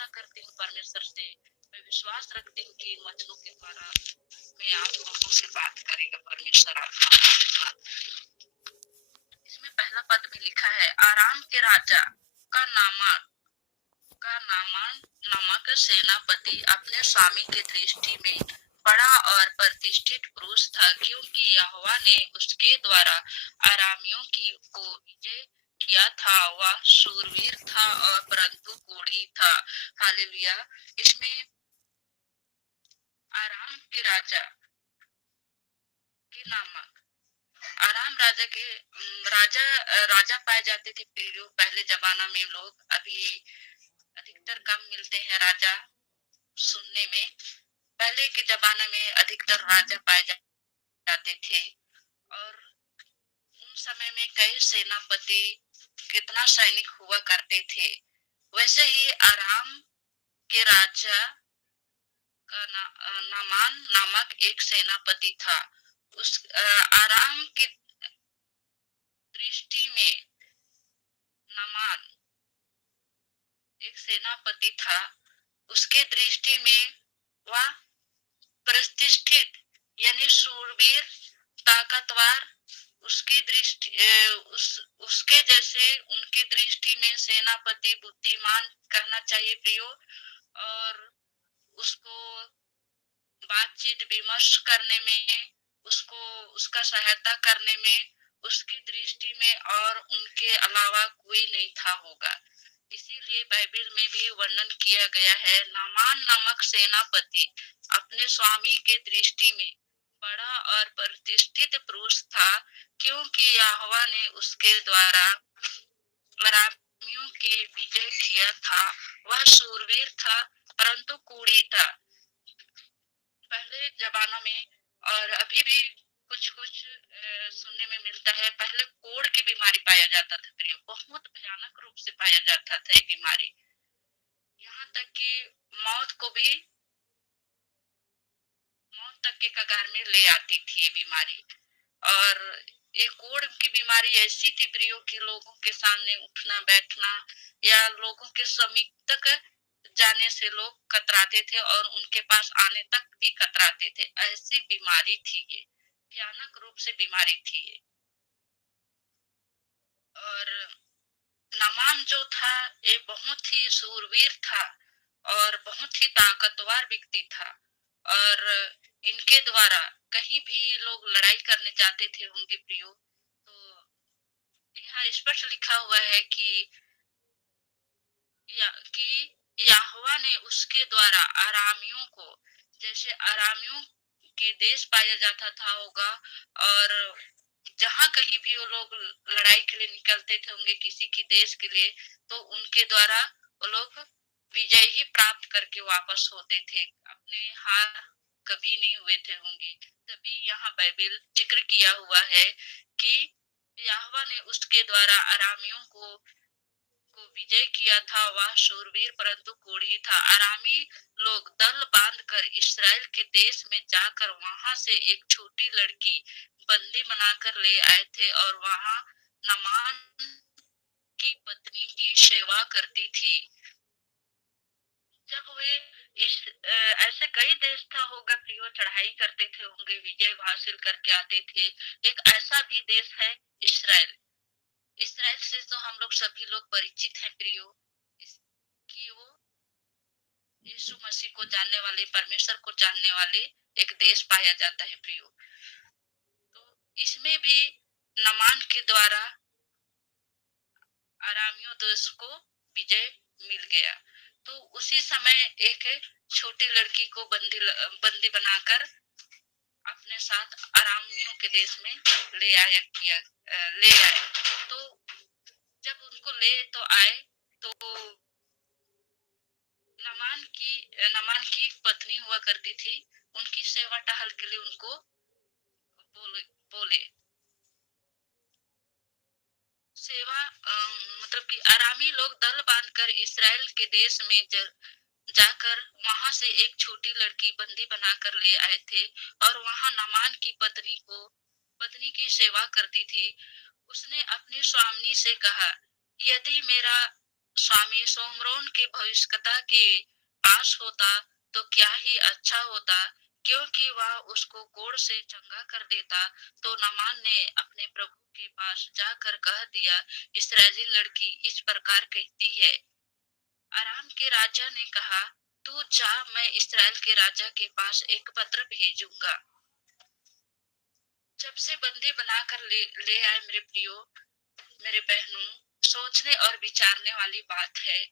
भरोसा करती हूँ परमेश्वर से, मैं विश्वास रखती हूँ कि इन वचनों के द्वारा मैं आप लोगों से बात करेगा परमेश्वर आपका धन्यवाद। इसमें पहला पद में लिखा है, आराम के राजा का नामक सेनापति अपने स्वामी की दृष्टि में बड़ा और प्रतिष्ठित पुरुष था, क्योंकि यहोवा ने उसके द्वारा अरामियों को विजय किया था। वह शूरवीर था और परंतु कोढ़ी था। हालेलुया। इसमें आराम के राजा के नामक आराम राजा के राजा पाए जाते थे पहले जमाना में। लोग अभी अधिकतर कम मिलते हैं राजा सुनने में। पहले के जमाने में अधिकतर राजा पाए जाते थे और उन समय में कई सेनापति, कितना सैनिक हुआ करते थे। वैसे ही आराम के राजा का नामान नामक एक सेनापति था। उस आराम की दृष्टि में नामान एक सेनापति था। उसके दृष्टि में वह प्रतिष्ठित यानी शूरवीर, ताकतवर, उसकी दृष्टि उसके जैसे उनकी दृष्टि में सेनापति बुद्धिमान कहना चाहिए प्रियो। और उसको बातचीत विमर्श करने में, उसको उसका सहायता करने में उसकी दृष्टि में और उनके अलावा कोई नहीं था होगा। इसीलिए बाइबल में भी वर्णन किया गया है, नामान नामक सेनापति अपने स्वामी के दृष्टि में बड़ा और प्रतिष्ठित पुरुष था, क्योंकि यहोवा ने उसके द्वारा अरामियों के विजय किया था। वह शूरवीर था परंतु कूड़ी था। पहले जमाना में और अभी भी कुछ कुछ सुनने में मिलता है। पहले कोढ़ की बीमारी पाया जाता था प्रियो, बहुत भयानक रूप से पाया जाता था ये बीमारी, यहाँ तक कि मौत तक के कगार में ले आती थी ये बीमारी। और एक कोढ़ की बीमारी ऐसी थी प्रियो कि लोगों के सामने उठना बैठना या लोगों के समीप तक जाने से लोग कतराते थे और उनके पास आने तक भी कतराते थे। ऐसी बीमारी थी ये, भयानक रूप से बीमारी थी ये। और नामान जो था ये बहुत ही शूरवीर था और बहुत ही ताकतवर व्यक्ति था। और इनके द्वारा कहीं भी लोग लड़ाई करने जाते थे होंगे प्रियो, तो यहाँ स्पष्ट लिखा हुआ है कि यहोवा ने उसके द्वारा अरामियों को, जैसे अरामियों के देश पाया जाता था होगा, और जहाँ कहीं भी वो लोग लड़ाई के लिए निकलते थे होंगे किसी के देश के लिए, तो उनके द्वारा वो लोग विजय ही प्राप्त करके वापस होते थे, अपने हार कभी नहीं हुए थे होंगे। तभी यहाँ बाइबल जिक्र किया हुआ है कि यहोवा ने उसके द्वारा अरामियों को विजय किया था। वह शूरवीर परंतु कोढ़ी था। अरामी लोग दल बांधकर इस्राएल के देश में जाकर वहां से एक छोटी लड़की बंदी बनाकर ले आए थे और वहां नामान की पत्नी की सेवा करती थी। जब वे ऐसे कई देश था होगा प्रियो, चढ़ाई करते थे होंगे, विजय हासिल करके आते थे। एक ऐसा भी देश है इस्राएल। इस्राएल से तो हम लोग सभी लोग परिचित हैं प्रियो, कि वो यीशु मसीह को जानने वाले, परमेश्वर को जानने वाले एक देश पाया जाता है प्रियो। तो इसमें भी नामान के द्वारा अरामियों देश को विजय मिल गया। तो उसी समय एक छोटी लड़की को बंदी बनाकर अपने साथ अरामियों के देश में ले आए। तो जब उनको ले तो आए तो नामान की पत्नी हुआ करती थी, उनकी सेवा टहल के लिए उनको बोले सेवा मतलब कि अरामी लोग दल बांधकर इस्राएल के देश में जाकर वहां से एक छोटी लड़की बंदी बनाकर ले आए थे और वहां नामान की पत्नी की सेवा करती थी। उसने अपनी स्वामी से कहा, यदि मेरा स्वामी सोमरोन के भविष्यता के पास होता तो क्या ही अच्छा होता, क्योंकि वह उसको कोड़ से चंगा कर देता। तो नामान ने अपने प्रभु के पास जाकर कह दिया, इस्राएली लड़की इस प्रकार कहती है। अराम के राजा ने कहा, तू जा, मैं इस्राएल के राजा के पास एक पत्र भेजूंगा। जब से बंदी बनाकर ले आए मेरे प्रियो, मेरे बहनों, सोचने और विचारने वाली बात है।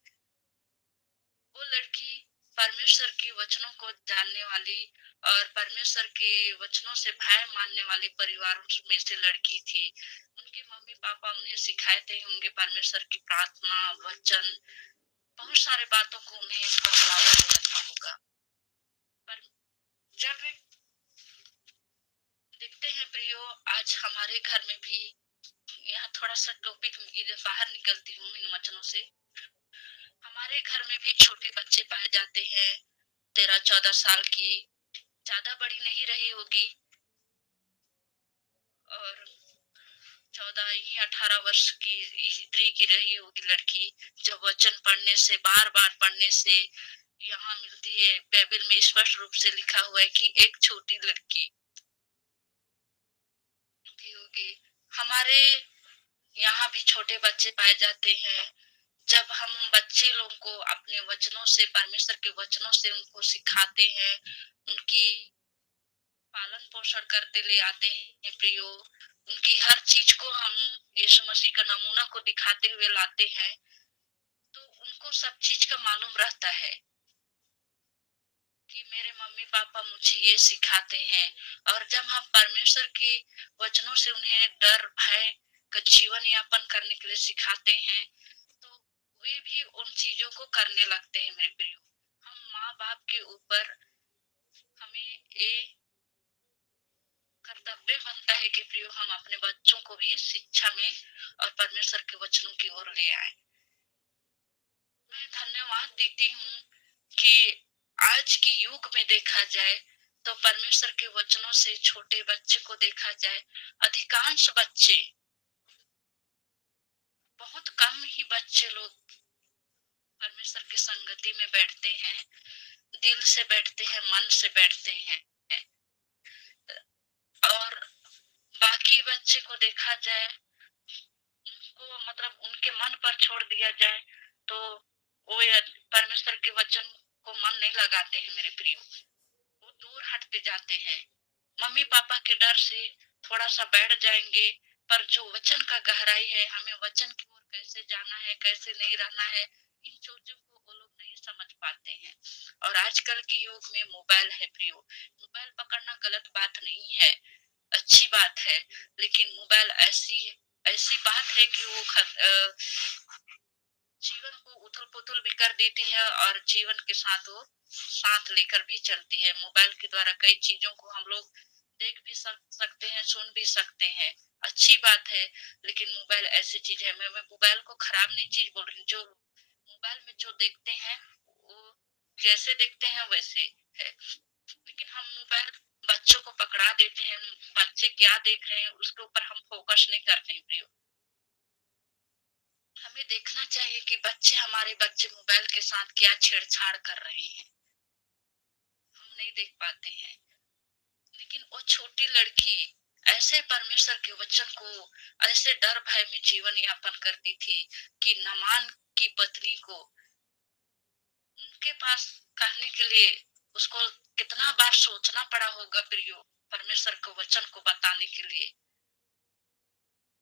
वो लड़की परमेश्वर के वचनों को जानने वाली और परमेश्वर के वचनों से भय मानने वाले परिवार में से लड़की थी। उनके मम्मी पापा उन्हें सिखाते होंगे परमेश्वर की प्रार्थना, वचन, बहुत सारे बातों को उन्हें बतलावा दिया होगा। पर जब देखते हैं प्रियो, आज हमारे घर में भी, यहाँ थोड़ा सा टॉपिक बाहर निकलती हूँ इन वचनों से, हमारे घर में भी छोटे बच्चे पाए जाते हैं, 13-14 साल की, ज्यादा बड़ी नहीं रही होगी, और 14 ही 18 वर्ष की स्त्री की रही होगी लड़की, जब वचन पढ़ने से, बार बार पढ़ने से, यहाँ मिलती है बाइबल में स्पष्ट रूप से लिखा हुआ है कि एक छोटी लड़की होगी। हमारे यहाँ भी छोटे बच्चे पाए जाते हैं। जब हम बच्चे लोग को अपने वचनों से, परमेश्वर के वचनों से उनको सिखाते हैं, उनकी पालन पोषण करते ले आते हैं प्रियो, उनकी हर चीज को हम यीशु मसीह का नमूना को दिखाते हुए लाते हैं, तो उनको सब चीज का मालूम रहता है कि मेरे मम्मी पापा मुझे ये सिखाते हैं। और जब हम परमेश्वर के वचनों से उन्हें डर भय का जीवन यापन करने के लिए सिखाते हैं, तो वे भी उन चीजों को करने लगते हैं मेरे प्रियो। हम माँ बाप के ऊपर हमें ये कर्तव्य बनता है कि प्रियो हम अपने बच्चों को भी शिक्षा में और परमेश्वर के वचनों की ओर ले आए। मैं धन्यवाद देती हूँ कि आज की युग में देखा जाए तो परमेश्वर के वचनों से छोटे बच्चे को देखा जाए, अधिकांश बच्चे, बहुत कम ही बच्चे लोग परमेश्वर की संगति में बैठते हैं, दिल से बैठते हैं, मन से बैठते हैं। और बाकी बच्चे को देखा जाए, उनको मतलब उनके मन पर छोड़ दिया जाए तो वो परमेश्वर के वचन को मन नहीं लगाते हैं मेरे प्रियो, वो दूर हटते जाते हैं। मम्मी पापा के डर से थोड़ा सा बैठ जाएंगे, पर जो वचन का गहराई है, हमें वचन की ओर कैसे जाना है, कैसे नहीं रहना है, इन चीजों को वो लोग नहीं समझ पाते हैं। और आजकल के युग में मोबाइल है प्रियो, मोबाइल पकड़ना गलत बात नहीं है, अच्छी बात है, लेकिन मोबाइल ऐसी ऐसी बात है कि वो जीवन को उथल पुथल भी कर देती है और जीवन के साथ वो साथ लेकर भी चलती है। मोबाइल के द्वारा कई चीजों को हम लोग देख भी सकते हैं, सुन भी सकते हैं, अच्छी बात है। लेकिन मोबाइल ऐसी चीज है, मैं मोबाइल को खराब नहीं चीज बोल रही, जो मोबाइल में जो देखते हैं वो जैसे देखते हैं वैसे है, लेकिन हम मोबाइल बच्चों को पकड़ा देते हैं, बच्चे क्या देख रहे हैं उसके ऊपर हम फोकस नहीं करते हैं प्रियो। हमें देखना चाहिए कि बच्चे, हमारे बच्चे मोबाइल के साथ क्या छेड़छाड़ कर रहे हैं, हम नहीं देख पाते हैं। लेकिन वो छोटी लड़की ऐसे परमेश्वर के वचन को, ऐसे डर भय में जीवन यापन करती थी कि नामान की पत्नी को उनके पास कहने के लिए उसको कितना बार सोचना पड़ा होगा प्रियो, परमेश्वर के वचन को बताने के लिए।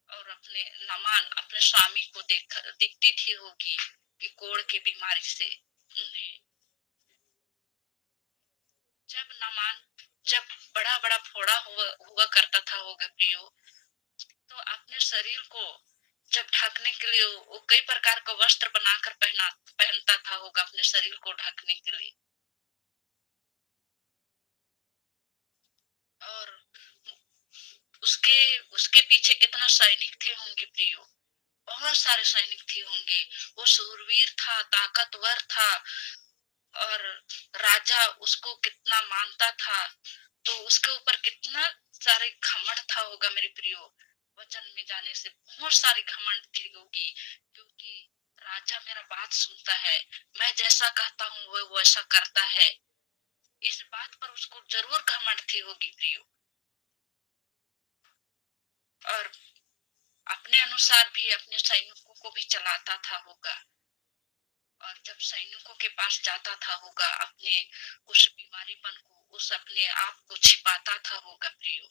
और अपने नामान, अपने स्वामी को दिखती थी होगी कि कोढ़ की बीमारी से उन्हें, जब नामान, जब बड़ा बड़ा फोड़ा हुआ करता था होगा प्रियो, तो अपने शरीर को जब ढकने के लिए वो कई प्रकार का वस्त्र बनाकर पहनता था होगा अपने शरीर को ढकने के लिए। और उसके उसके पीछे कितना सैनिक थे होंगे प्रियो, बहुत सारे सैनिक थे होंगे। वो शूरवीर था, ताकतवर था, और राजा उसको कितना मानता था, तो उसके ऊपर कितना सारे घमंड था होगा मेरे प्रियो। वचन में जाने से बहुत सारी घमंड थी होगी, क्योंकि राजा मेरा बात सुनता है, मैं जैसा कहता हूँ वो वैसा करता है। इस बात पर उसको जरूर घमंड थी होगी प्रियो, और अपने अनुसार भी अपने सैनिकों को भी चलाता था होगा, और जब सैनिकों के पास जाता था होगा अपने उस बीमारीपन को, उस अपने आप को छिपाता था होगा प्रियो।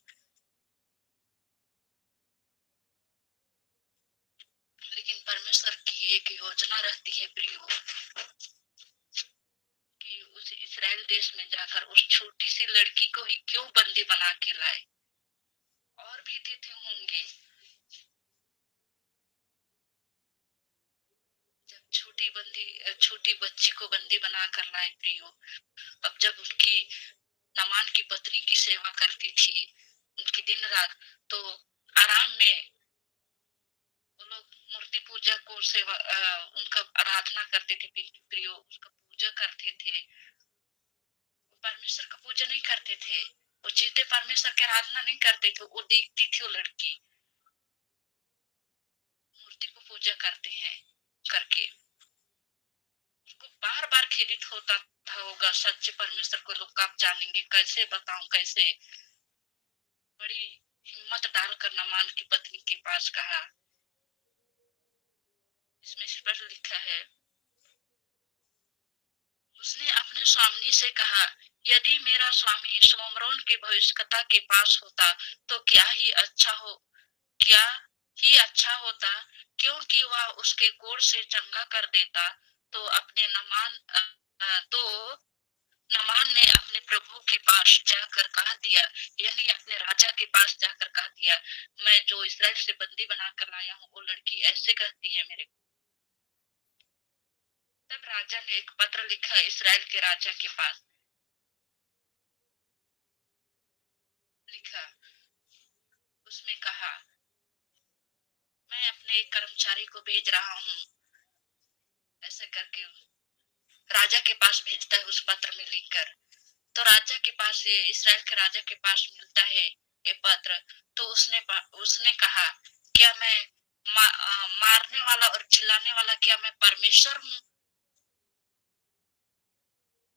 लेकिन परमेश्वर की एक योजना रहती है प्रियो, कि उस इस्राएल देश में जाकर उस छोटी सी लड़की को ही क्यों बंदी बना के लाए। और भी तिथि होंगे जब छोटी बच्ची को बंदी बनाकर लाए प्रियो। अब जब उनकी नामान की पत्नी की सेवा करती थी उनकी दिन रात, तो आराम में वो लोग मूर्ति पूजा को सेवा उनका आराधना करते थे प्रियो, उसका पूजा करते थे। परमेश्वर का पूजा नहीं करते थे, वो जीते परमेश्वर की आराधना नहीं करते थे। वो देखती थी वो लड़की मूर्ति को पूजा करते हैं करके, उसको बार बार खेदित होता था होगा। सच्चे परमेश्वर को लोग कब जानेंगे, कैसे बताऊं कैसे। बड़ी हिम्मत डालकर नामान की पत्नी के पास कहा, इसमें स्पष्ट लिखा है, उसने अपने स्वामी से कहा, यदि मेरा स्वामी सोमरोन के भविष्यवक्ता के पास होता तो क्या ही अच्छा होता, क्योंकि वह उसके गोड़ से चंगा कर देता। तो नमान ने अपने प्रभु के पास जाकर कह दिया, यानी अपने राजा के पास जाकर कह दिया, मैं जो इस्राएल से बंदी बनाकर लाया हूँ वो लड़की ऐसे कहती है मेरे को। तब राजा ने एक पत्र लिखा इस्राएल के राजा के पास, लिखा, उसमें कहा, मैं अपने एक कर्मचारी को भेज रहा हूँ, ऐसे करके राजा के पास भेजता है उस पत्र में लिखकर। तो राजा के पास इस्राएल के राजा के पास मिलता है ये पत्र। तो उसने कहा, क्या मैं मारने वाला और चिल्लाने वाला क्या मैं परमेश्वर हूँ?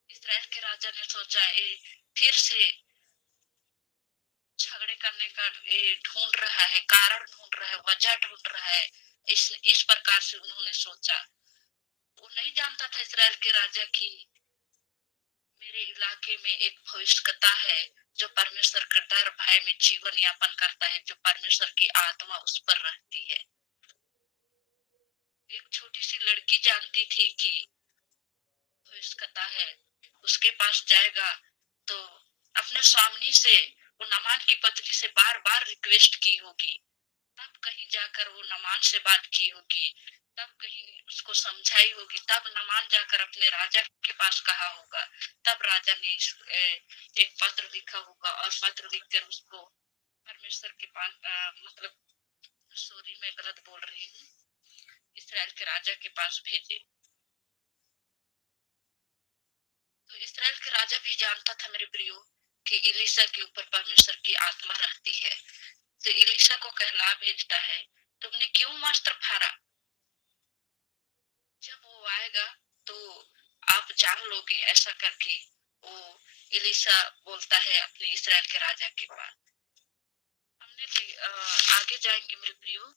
इस्राएल के राजा ने सोचा फिर से झगड़े करने का ढूंढ रहा है, कारण ढूंढ रहा है, वजह ढूंढ रहा है। इस प्रकार से उन्होंने सोचा। वो नहीं जानता था इस्राएल के राजा की मेरे इलाके में एक भविष्यवक्ता है जो परमेश्वर के डर भय में जीवन यापन करता है, जो परमेश्वर की आत्मा उस पर रहती है। एक छोटी सी लड़की जानती थी कि भविष्यवक्ता है, उसके पास जाएगा तो अपने स्वामी से, वो नामान की पत्नी से बार बार रिक्वेस्ट की होगी, तब कहीं जाकर वो नामान से बात की होगी, तब कहीं उसको समझाई होगी, तब नामान जाकर अपने राजा के पास कहा होगा, तब राजा ने एक पत्र लिखा होगा, और पत्र लिखकर उसको परमेश्वर के पास मतलब सॉरी मैं गलत बोल रही हूँ, इस्राएल के राजा के पास भेजे। तो इस्राएल के राजा भी जानता था मेरे प्रियो कि इलीशा के ऊपर परमेश्वर की आत्मा रहती है, तो इलीशा को कहला भेजता है, तुमने क्यों वस्त्र फाड़ा? जब वो आएगा तो आप जान लोगे, ऐसा करके वो इलीशा बोलता है अपने इस्राएल के राजा के पास। हमने आगे जाएंगे मेरे प्रियो,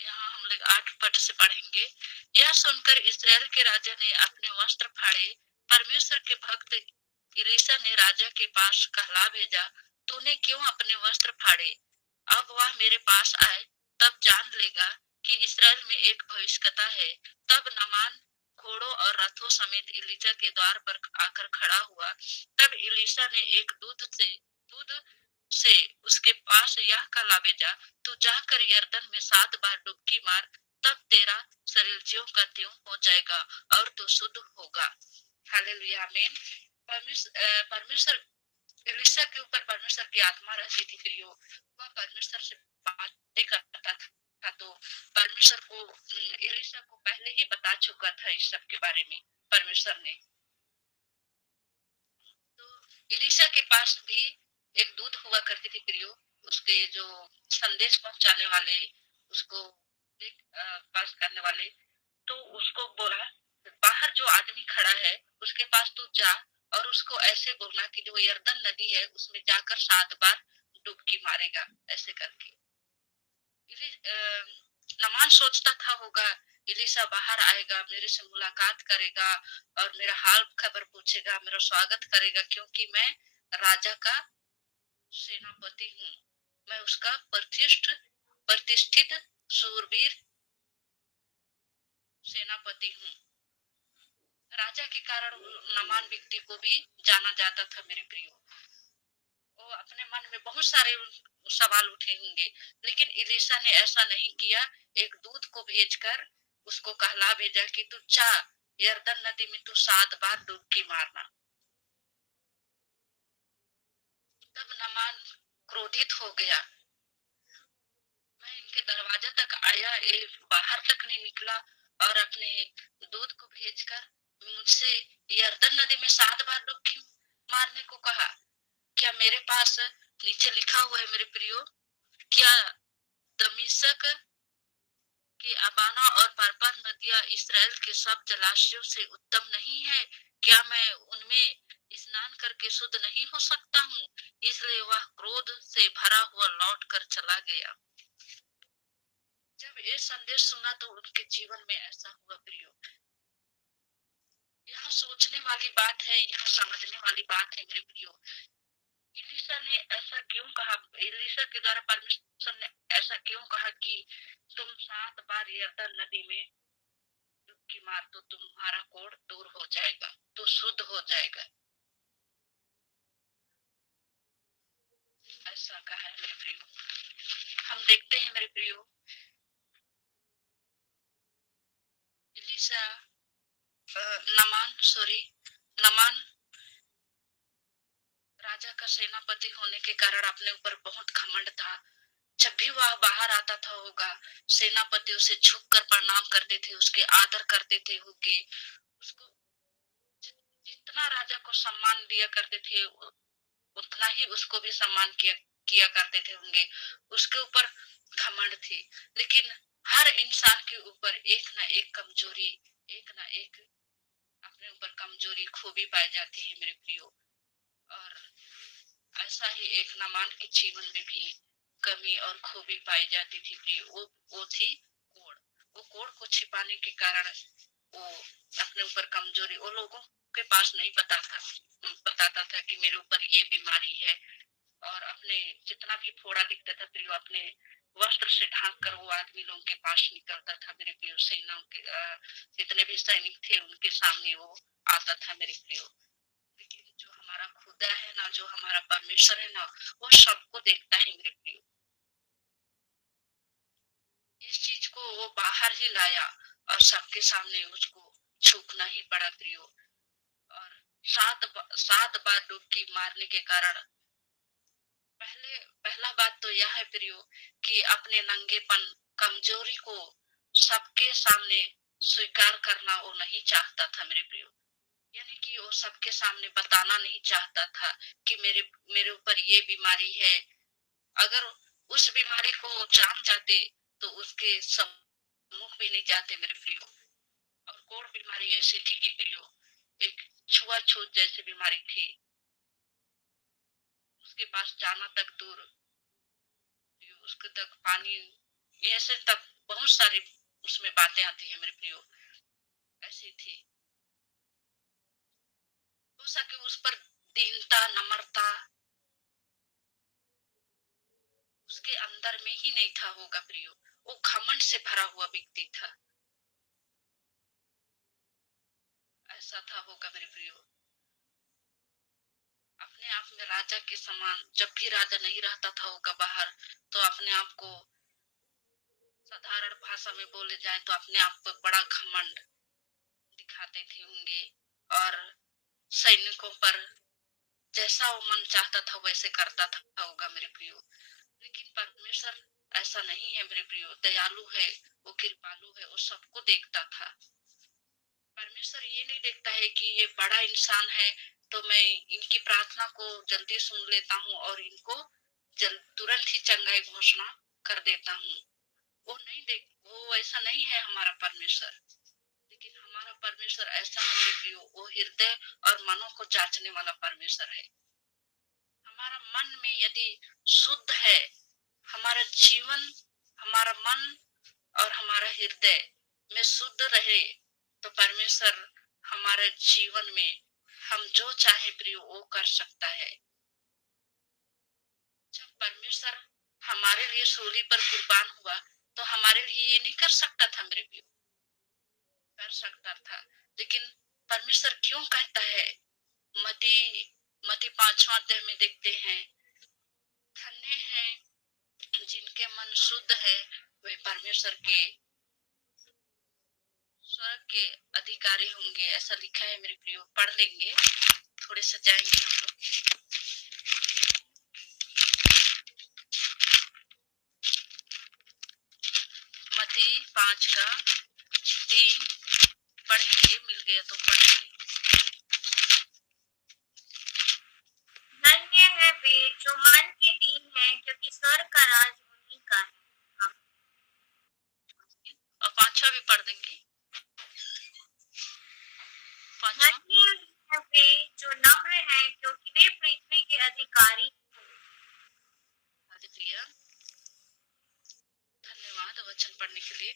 यहाँ हम लोग 8 पद से पढ़ेंगे। यह सुनकर इस्राएल के राजा ने अपने वस्त्र फाड़े। परमेश्वर के भक्त इलीशा ने राजा के पास कहला भेजा, तूने क्यों अपने वस्त्र फाड़े? अब वह मेरे पास आए तब जान लेगा कि इस्राएल में एक भविष्यवक्ता है। तब नामान घोड़ों और रथों समेत इलीशा के द्वार पर आकर खड़ा हुआ। तब इलीशा ने एक दूध से उसके पास यह कहला भेजा, तू जाकर यरदन में 7 बार डुबकी मार, तब तेरा शरीर ज्यों का त्यों हो जाएगा और तू शुद्ध होगा। हालेलुया, आमीन। परमेश्वर इलीशा के ऊपर परमेश्वर की आत्मा रहती थी प्रियो, वह परमेश्वर से बातें करता था। तो परमेश्वर को इलीशा को पहले ही बता चुका था इस सब के बारे में परमेश्वर ने। तो इलीशा के पास भी एक दूत हुआ करती थी प्रियो, उसके जो संदेश पहुंचाने वाले उसको पास करने वाले, तो उसको बोला बाहर जो आदमी खड़ा है उसके पास तू जा और उसको ऐसे बोलना कि जो यर्दन नदी है उसमें जाकर 7 बार डुबकी मारेगा, ऐसे करके। नमान सोचता था होगा इलीसा बाहर आएगा, मेरे से मुलाकात करेगा और मेरा हाल खबर पूछेगा, मेरा स्वागत करेगा, क्योंकि मैं राजा का सेनापति हूँ, मैं उसका प्रतिष्ठित सूरवीर सेनापति हूँ। राजा के कारण नमान व्यक्ति को भी जाना जाता था मेरे प्रियो। वो अपने मन में बहुत सारे सवाल उठे होंगे, लेकिन इलीसा ने ऐसा नहीं किया। एक दूत को भेजकर उसको कहला भेजा कि तू जा यर्दन नदी में तू 7 बार डुबकी मारना। तब नमान क्रोधित हो गया। मैं इनके दरवाजे तक आया, ये बाहर तक नहीं निकला और अपने दूत को भेजकर मुझसे यर्दन नदी में 7 बार डुबकी मारने को कहा। क्या मेरे पास नीचे लिखा हुआ है मेरे प्रियो, क्या दमिश्क के अबाना और पर्पर नदियां इसराइल के सब जलाशयों से उत्तम नहीं है? क्या मैं उनमें स्नान करके शुद्ध नहीं हो सकता हूँ? इसलिए वह क्रोध से भरा हुआ लौट कर चला गया। जब ये संदेश सुना तो उनके जीवन में ऐसा हुआ प्रियो। यहाँ सोचने वाली बात है, यहाँ समझने वाली बात है मेरे प्रियो। इलीशा ने ऐसा क्यों कहा, इलीशा के द्वारा परमेश्वर ने ऐसा क्यों कहा कि तुम 7 बार यर्दन नदी में डुबकी मार तो तुम्हारा कोढ़ दूर हो जाएगा, तो शुद्ध हो जाएगा, ऐसा कहा है मेरे प्रियो। हम देखते हैं मेरे प्रियो, इलीशा नमान राजा का सेनापति होने के कारण अपने ऊपर बहुत घमंड था। जब भी वह बाहर आता था होगा, सेनापति उसे झुक कर प्रणाम करते थे, उसके आदर करते थे होंगे, उसको जितना राजा को सम्मान दिया करते थे उतना ही उसको भी सम्मान किया करते थे होंगे। उसके ऊपर घमंड थी, लेकिन हर इंसान के ऊपर एक ना एक कमजोरी, एक ना एक अपने ऊपर कमजोरी खूबी पाई जाती है मेरे प्रियो। और ऐसा ही एक नमान के जीवन में भी कमी और खूबी पाई जाती थी कि वो थी कोढ़। वो कोढ़ को छिपाने के कारण वो अपने ऊपर कमजोरी, वो लोगों के पास नहीं बताता था कि मेरे ऊपर ये बीमारी है। और अपने जितना भी फोड़ा दिखता था फिर वो अपने वस्त्र से ढांक कर वो आदमी लोगों के पास निकलता था मेरे प्रियो। सेनाओं के जितने भी सैनिक थे उनके सामने वो आता था मेरे प्रियो। लेकिन जो हमारा खुदा है ना, जो हमारा परमेश्वर है ना, वो सबको देखता है मेरे प्रियो। इस चीज को वो बाहर ही लाया और सबके सामने उसको झुकना ही पड़ा प्रियो। और 7 बार डुबकी मारने के कारण पहला बात तो यह है प्रियो कि अपने नंगेपन, कमजोरी को सबके सामने स्वीकार करना वो नहीं चाहता था मेरे प्रियो। यानी कि वो सबके सामने बताना नहीं चाहता था कि मेरे ऊपर ये बीमारी है। अगर उस बीमारी को जान जाते तो उसके सम्मुख भी नहीं जाते मेरे प्रियो। और कोढ़ बीमारी ऐसी थी कि प्रियो एक छुआछूत जैसी बीमारी थी, उसके पास जाना तक दूर, उसके तक पानी, ऐसे तक बहुत सारी उसमें बातें आती है मेरे प्रियो, ऐसी थी। हो सके उस पर दीनता, नम्रता उसके अंदर में ही नहीं था होगा प्रियो। वो घमंड से भरा हुआ व्यक्ति था, ऐसा था होगा मेरे प्रियो। अपने आप में राजा के समान, जब भी राजा नहीं रहता था होगा बाहर, तो अपने आप को साधारण भाषा में बोले जाए तो अपने आप पर बड़ा घमंड दिखाते थे होंगे। और सैनिकों पर जैसा वो मन चाहता था वैसे करता था होगा मेरे प्रियो। लेकिन परमेश्वर ऐसा नहीं है मेरे प्रियो, दयालु है, वो कृपालु है, वो सबको देखता था। परमेश्वर ये नहीं देखता है कि ये बड़ा इंसान है तो मैं इनकी प्रार्थना को जल्दी सुन लेता हूँ और इनको तुरंत ही चंगाई घोषणा कर देता हूँ। वो नहीं देख, वो ऐसा नहीं है हमारा परमेश्वर। लेकिन हमारा परमेश्वर ऐसा है मेरे प्रियो, वो हृदय और मनों को जांचने वाला परमेश्वर है। हमारा मन में यदि शुद्ध है, हमारा जीवन, हमारा मन और हमारा हृदय में शुद्ध रहे, तो परमेश्वर हमारे जीवन में हम जो चाहे प्रियो वो कर सकता है। जब परमेश्वर हमारे लिए सूली पर कुर्बान हुआ तो हमारे लिए ये नहीं कर सकता था मेरे प्रियो, कर सकता था। लेकिन परमेश्वर क्यों कहता है, मती मती 5वां अध्याय में देखते हैं, धन्य हैं जिनके मन शुद्ध है, वे परमेश्वर के स्वर्ग के अधिकारी होंगे, ऐसा लिखा है मेरे प्रियो। पढ़ लेंगे, थोड़े से जाएंगे हम लोग। मती 5:3 पढ़ेंगे, मिल गया तो पढ़ेंगे। धन्य है वे जो मन के दीन है, क्योंकि स्वर्ग का राज उन्हीं का है। और 5वां भी पढ़ देंगे। 5वां, धन्य है वे जो नम्र है, क्योंकि वे पृथ्वी के अधिकारी। हालेलुया, धन्यवाद वचन पढ़ने के लिए।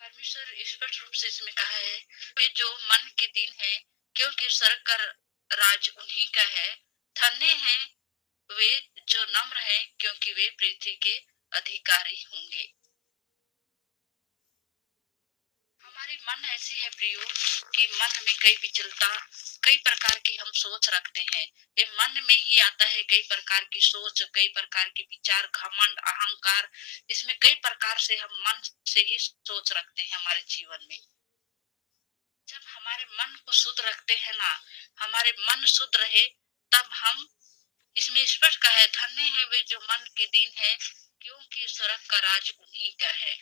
परमेश्वर स्पष्ट रूप से इसमें कहा है, वे जो मन के दीन है, क्योंकि स्वर्ग का राज उन्हीं का है। धन्य है वे जो नम्र है, क्योंकि वे पृथ्वी के अधिकारी होंगे। हमारी मन ऐसी है प्रियो कि मन में कई विचलता, कई प्रकार की हम सोच रखते हैं। ये मन में ही आता है, कई प्रकार की सोच, कई प्रकार की विचार, घमंड, अहंकार, इसमें कई प्रकार से हम मन से ही सोच रखते हैं हमारे जीवन में। जब हमारे मन को शुद्ध रखते हैं ना, हमारे मन शुद्ध रहे, तब हम, इसमें स्पष्ट कहा है, धन्य है वे जो मन के दीन है, क्योंकि स्वर्ग का राज उन्हीं का है।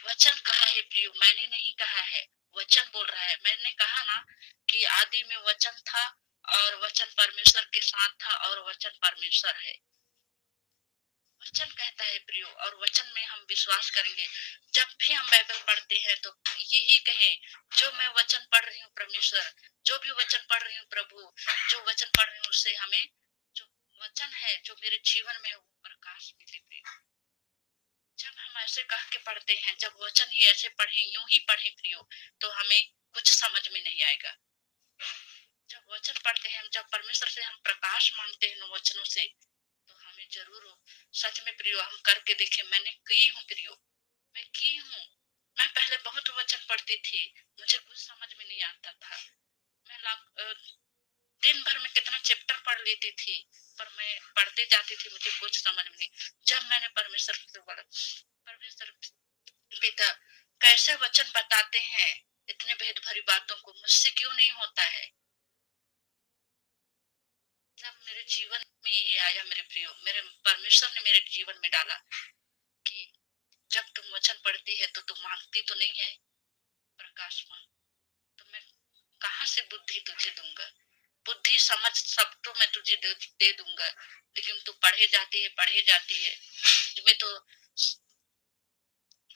वचन कहा है प्रियो, मैंने नहीं कहा है, वचन बोल रहा है। मैंने कहा ना कि आदि में वचन था और वचन परमेश्वर के साथ था और वचन परमेश्वर है। वचन कहता है प्रियो, और वचन में हम विश्वास करेंगे। जब भी हम बाइबल पढ़ते हैं तो यही कहें, जो मैं वचन पढ़ रही हूँ परमेश्वर, जो भी वचन पढ़ रही हूँ प्रभु, जो वचन पढ़ रही हूँ उससे हमें जो वचन है जो मेरे जीवन में वो प्रकाश मिले प्रियो। जब हम ऐसे कह के पढ़ते हैं, जब वचन ही ऐसे पढ़े, यूं ही पढ़े प्रियो, तो हमें कुछ समझ में नहीं आएगा। जब वचन पढ़ते हैं, जब परमेश्वर से हम प्रकाश मांगते हैं वचनों से, तो हमें जरूर सच में प्रियो हम करके देखें। मैंने की हूँ प्रियो, मैं की हूँ। मैं पहले बहुत वचन पढ़ती थी, मुझे कुछ समझ में नहीं आता था। मैं दिन भर में कितना चैप्टर पढ़ लेती थी, पर मैं पढ़ते जाती थी, मुझे कुछ समझ में नहीं। जब मैंने परमेश्वर से बोला, परमेश्वर पिता कैसे वचन बताते हैं, इतने भेद भरी बातों को मुझसे क्यों नहीं होता है। जब मेरे जीवन में ये आया मेरे प्रियो, मेरे परमेश्वर ने मेरे जीवन में डाला कि जब तुम वचन पढ़ती है तो तुम मांगती तो नहीं है प्रकाश मांग, तो मैं कहाँ से बुद्धि तुझे दूंगा, बुद्धि समझ सब तो मैं तुझे दे दूंगा, लेकिन तू पढ़े जाती है। मैं तो,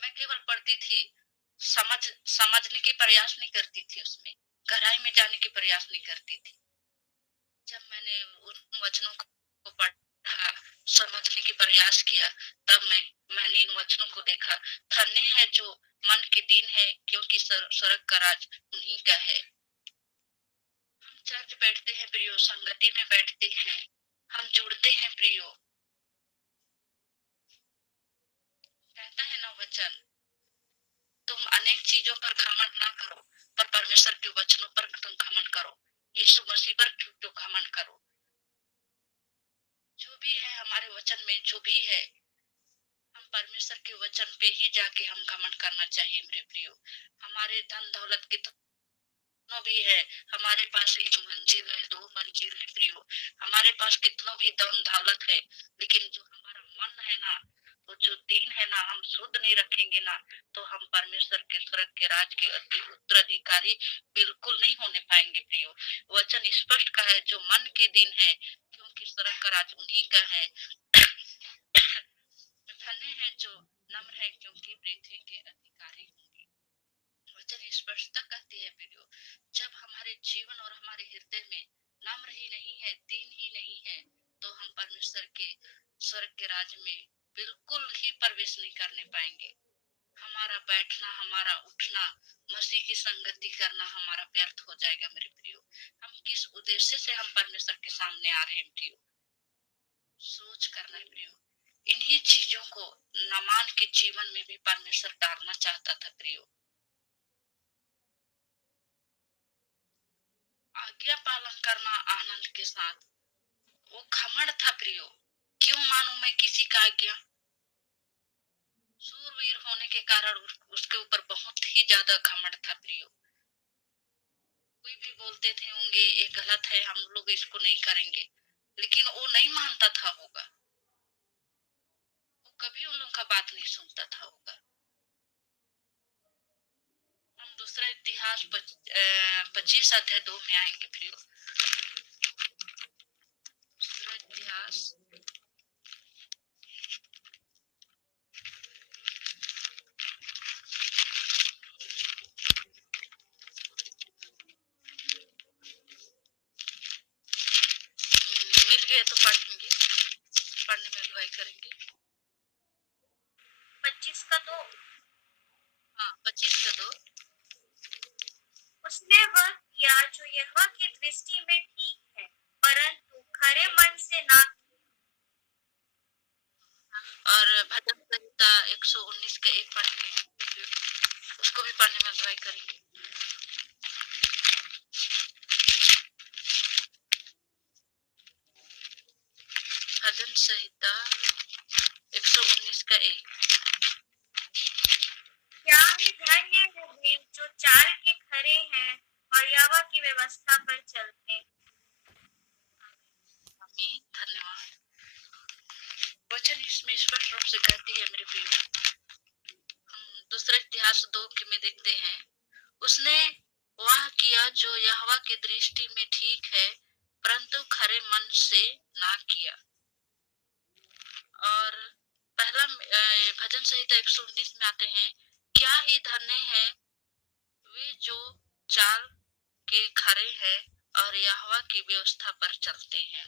मैं केवल पढ़ती थी, समझने के प्रयास नहीं करती थी, उसमें गहराई में जाने के प्रयास नहीं करती थी। जब मैंने उन वचनों को पढ़ा, समझने के प्रयास किया, तब मैंने इन वचनों को देखा। धन्य है जो मन के दीन है, क्योंकि स्वर्ग का राज उन्हीं का है। हम चर्च बैठते हैं प्रियो, संगति में बैठते हैं, हम जुड़ते हैं प्रियो। कहता है ना वचन, तुम अनेक चीजों पर घमंड ना करो, पर परमेश्वर के वचनों पर तुम घमंड करो, यीशु मसीह पर क्यों घमंड करो। जो भी है हमारे वचन में, जो भी है, हम परमेश्वर के वचन पे ही जाके हम घमंड करना चाहिए मेरे प्रियो। हमारे धन दौलत कितना भी है, हमारे पास एक मंजिल है, 2 मंजिल है प्रियो, हमारे पास कितना भी धन दौलत है, लेकिन जो हमारा मन है ना, वो जो दीन है ना, हम शुद्ध नहीं रखेंगे ना, तो हम परमेश्वर के स्वर्ग के राज के उत्तराधिकारी बिल्कुल नहीं होने पाएंगे प्रियो। वचन स्पष्ट का है, जो मन के दीन है, क्योंकि स्वर्ग का राज उन्हीं का है। हैं क्योंकि पृथ्वी के अधिकारी होंगे। वचन स्पष्टता कहती है प्रियो, जब हमारे जीवन और हमारे हृदय में नम्र ही नहीं है, दीन ही नहीं है, तो हम परमेश्वर के स्वर्ग के राज्य में बिल्कुल ही प्रवेश नहीं करने पाएंगे। हमारा बैठना, हमारा उठना, मसीह की संगति करना हमारा व्यर्थ हो जाएगा मेरे प्रियो। हम किस उद्देश्य से हम परमेश्वर के सामने आ रहे हैं प्रियो, सोच करना है प्रियो। इन्हीं चीजों को नामान के जीवन में भी परमेश्वर डालना चाहता था प्रियो। आज्ञा पालन करना आनंद के साथ, वो घमंड था प्रियो। क्यों मानूं मैं किसी का आज्ञा? सूरवीर होने के कारण उसके ऊपर बहुत ही ज्यादा घमंड था प्रियो। कोई भी बोलते थे होंगे ये गलत है, हम लोग इसको नहीं करेंगे, लेकिन वो नहीं मानता था होगा, वो कभी उन लोगों का बात नहीं सुनता था होगा। हम दूसरा इतिहास 25 अध्याय 2 में आएंगे प्रियो। दूसरा इतिहास मिल गए तो पढ़ेंगे, पढ़ने में अगुवाई करेंगे। 25 का 2। हाँ, 25 का 2। उसने वह किया जो यहोवा की दृष्टि में ठीक है, परंतु खरे मन से ना। और भजन संहिता 119 का 1 पढ़ेंगे, उसको भी पढ़ने में अगुवाई करेंगे। भजन संहिता 119 का 1। क्या ही धन्य है वे जो चाल के खरे हैं और यहोवा की व्यवस्था पर चलते। आमीन, धन्यवाद। वचन इसमें स्पष्ट रूप से कहती है मेरे प्रियो। हम दूसरा इतिहास 2 में देखते हैं, उसने वह किया जो यहोवा की दृष्टि में ठीक है, परंतु खरे मन से ना किया। और पहला भजन संहिता 119 में आते हैं, क्या ही धन्य है वे जो चाल के खरे हैं और यहोवा की व्यवस्था पर चलते हैं।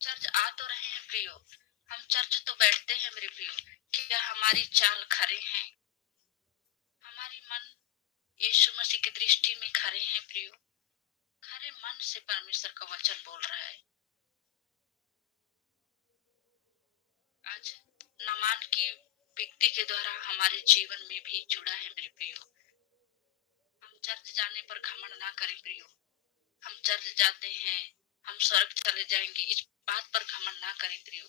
चर्च आ तो रहे हैं प्रियो, हम चर्च तो बैठते हैं मेरे प्रियो, क्या हमारी चाल खरे हैं? हमारी मन यीशु मसीह की दृष्टि में खरे हैं प्रियो? खरे मन से परमेश्वर का वचन बोल रहा है। आज नामान की व्यक्ति के द्वारा हमारे जीवन में भी जुड़ा है मेरे प्रियो। हम चर्च जाने पर घमंड ना करें प्रियो। हम चर्च जाते हैं, हम स्वर्ग चले जाएंगे, इस बात पर घमंड ना करें प्रियो।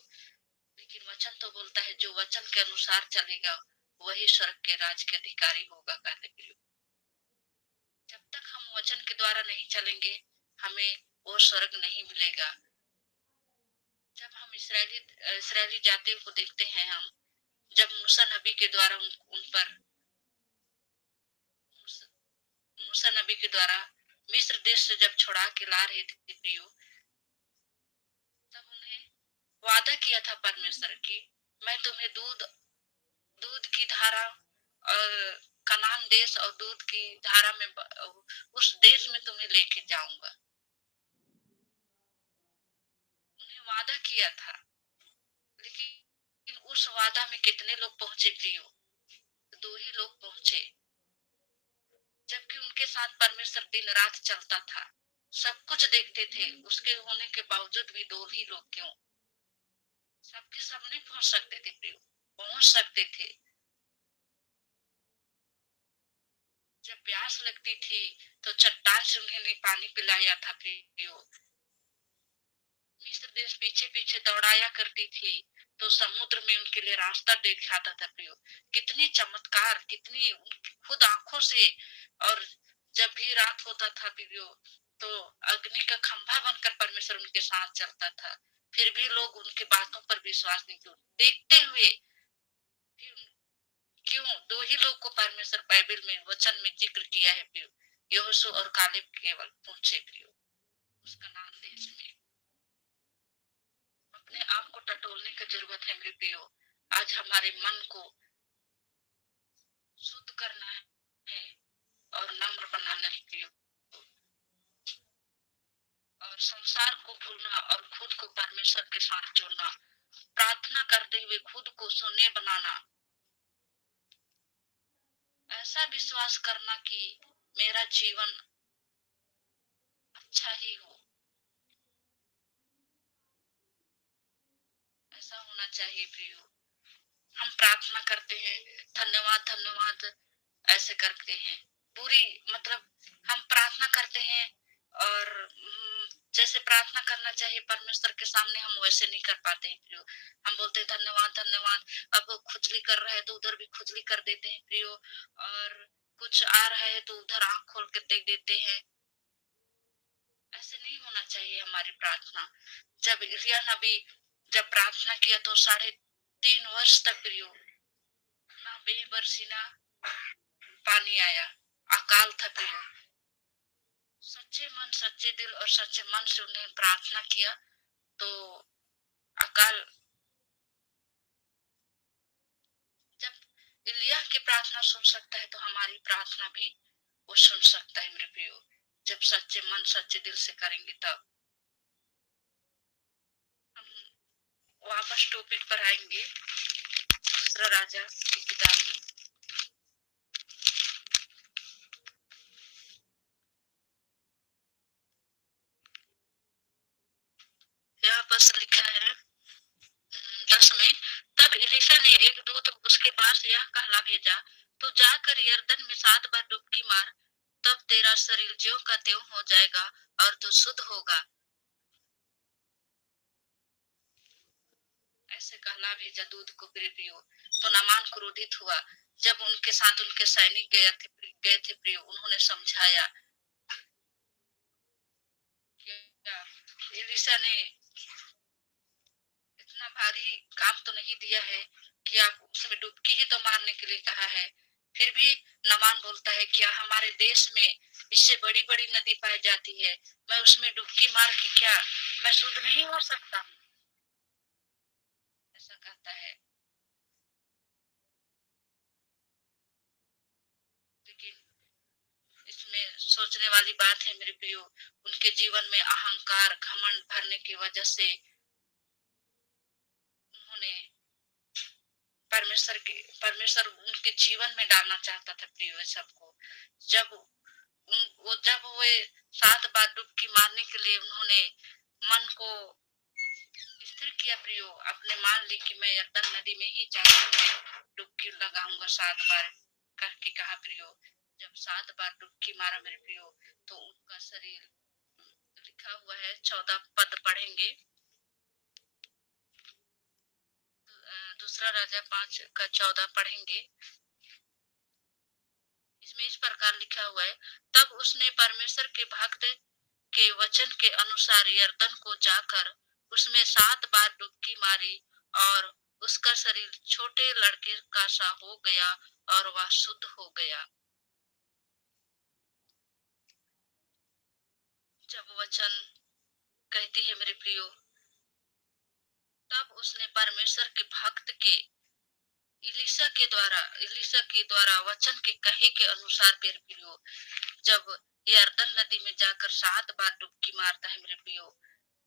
लेकिन वचन तो बोलता है जो वचन के अनुसार चलेगा वही स्वर्ग के राज के अधिकारी होगा कहते प्रियो। जब तक हम वचन के द्वारा नहीं चलेंगे हमें वो स्वर्ग नहीं मिलेगा। जब हम इसराइली जातियों को देखते हैं, हम जब मूसा नबी के द्वारा मूसा नबी के द्वारा मिस्र देश से जब छुड़ा के ला रहे थे प्रियो, तब उन्हें वादा किया था परमेश्वर की, मैं तुम्हें दूध की धारा और कनान देश और दूध की धारा में उस देश में तुम्हें लेके जाऊंगा। उन्हें वादा किया था, लेकिन उस वादा में कितने लोग पहुंचे प्रियो? 2 ही लोग पहुंचे। जबकि उनके साथ परमेश्वर दिन रात चलता था, सब कुछ देखते थे, उसके होने के बावजूद भी 2 ही लोग क्यों? सबके सब नहीं पहुंच सकते थे प्रियो, पहुंच सकते थे। जब प्यास लगती थी तो चट्टान से उन्हें पानी पिलाया था प्रियो। मिस्र देश पीछे पीछे दौड़ाया करती थी तो समुद्र में उनके लिए रास्ता दिखाता था प्रियो। कितनी चमत्कार, कितनी खुद आंखों से। और जब भी रात होता था प्रियो तो अग्नि का खंभा बनकर परमेश्वर उनके साथ चलता था, फिर भी लोग उनके बातों पर विश्वास नहीं किया। देखते हुए क्यों 2 ही लोग को परमेश्वर बाइबल में वचन में जिक्र किया है प्रियो, यहोशू और कालेब केवल पहुंचे प्रियो उसका नाम देश में। अपने आप को टटोलने की जरूरत है मेरे प्रियो। आज हमारे मन को शुद्ध करना है और नम्र बनाना है प्रियो, और संसार को भूलना और खुद को परमेश्वर के साथ जोड़ना, प्रार्थना करते हुए खुद को शून्य बनाना, ऐसा विश्वास करना कि मेरा जीवन अच्छा ही हो, ऐसा होना चाहिए प्रियो। हम प्रार्थना करते हैं, धन्यवाद धन्यवाद ऐसे करते हैं, पूरी मतलब हम प्रार्थना करते हैं और जैसे प्रार्थना करना चाहिए परमेश्वर के सामने हम वैसे नहीं कर पाते हैं प्रियो। हम बोलते हैं धन्यवाद धन्यवाद, अब खुजली कर रहा है तो उधर भी खुजली कर देते हैं प्रियो, और कुछ आ रहा है तो उधर आंख खोल के देख देते हैं। ऐसे नहीं होना चाहिए हमारी प्रार्थना। जब एलिय्याह नबी जब प्रार्थना किया तो 3.5 वर्ष तक प्रियो ना बेबरसी ना पानी आया, अकाल था प्रियो। सच्चे मन सच्चे दिल और सच्चे मन से उन्हें प्रार्थना किया तो अकाल, जब एलिय्याह की प्रार्थना सुन सकता है तो हमारी प्रार्थना भी वो सुन सकता है मेरे प्रियो, जब सच्चे मन सच्चे दिल से करेंगे तब। हम वापस टॉपिक पर आएंगे, दूसरा राजा की किताब में यहाँ पर लिखा है 10 में, तब एलीशा ने एक दूत उसके पास यह कहला भेजा, तू जाकर यरदन में 7 बार डुबकी मार, तब तेरा शरीर ज्यों का त्यों हो जाएगा और तू शुद्ध होगा। ऐसे कहला भेजा दूत को प्रियो। तो नामान क्रोधित हुआ। जब उनके साथ उनके सैनिक गए थे प्रियो, उन्होंने समझाया, एलीशा ने इतना भारी काम तो नहीं दिया है कि आप उसमें डुबकी ही तो मारने के लिए कहा है। फिर भी नामान बोलता है, क्या हमारे देश में इससे बड़ी बड़ी नदी पाई जाती है, मैं उसमें डुबकी मार के क्या मैं शुद्ध नहीं हो सकता? ऐसा कहता है। लेकिन इसमें सोचने वाली बात है मेरे प्रियो, उनके जीवन में अहंकार घमंड भरने की वजह से उन्होंने परमेश्वर उनके जीवन में डालना चाहता था प्रियो सबको। जब वो 7 बार डुबकी मारने के लिए उन्होंने मन को स्थिर किया प्रियो, अपने मान ली कि मैं यरदन नदी में ही जाकर डुबकी लगाऊंगा 7 बार कह के कहा प्रियो। जब 7 बार डुबकी मारा मेरे प्रियो तो उनका शरीर, लिखा हुआ है 14 पद पढ़ेंगे, दूसरा राजा 5 का 14 पढ़ेंगे। इसमें इस प्रकार लिखा हुआ है, तब उसने परमेश्वर के भक्त के वचन के अनुसार यरदन को जाकर उसमें 7 बार डुबकी मारी और उसका शरीर छोटे लड़के का सा हो गया और वह शुद्ध हो गया। जब वचन कहती है मेरे प्रियो, तब उसने परमेश्वर के भक्त के एलीशा के द्वारा वचन के कहे के अनुसार मेरे प्रियो, जब यरदन नदी में जाकर 7 बार डुबकी मारता है मेरे प्रियो,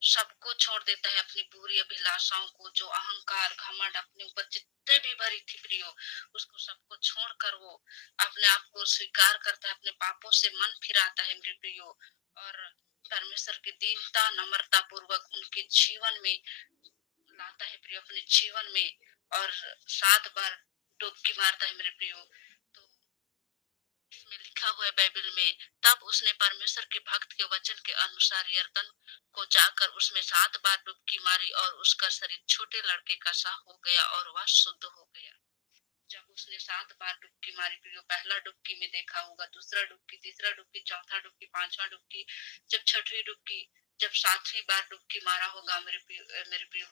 सबको छोड़ देता है, अपनी बुरी अभिलाषाओं को, जो अहंकार घमंड अपने ऊपर जितने भी भरी थी प्रियो, उसको सबको छोड़कर वो अपने आप को स्वीकार करता है, अपने पापों से मन फिराता है मेरे प्रियो, और परमेश्वर की दीनता नम्रता पूर्वक उनके जीवन में लाता है प्रियो, अपने जीवन में, और 7 बार डुबकी मारता है मेरे प्रियो। तो इसमें लिखा हुआ है बाइबल में, तब उसने परमेश्वर के भक्त के वचन के अनुसार यरदन को जाकर उसमें 7 बार डुबकी मारी और उसका शरीर छोटे लड़के का सा हो गया और वह शुद्ध हो गया। जब उसने 7 बार डुबकी मारी प्रियो, पहला डुबकी में देखा होगा, दूसरा डुबकी, तीसरा डुबकी, चौथा डुबकी, 5वां डुबकी, जब 6वीं डुबकी, जब 7वीं बार डुबकी मारा होगा मेरे प्रियो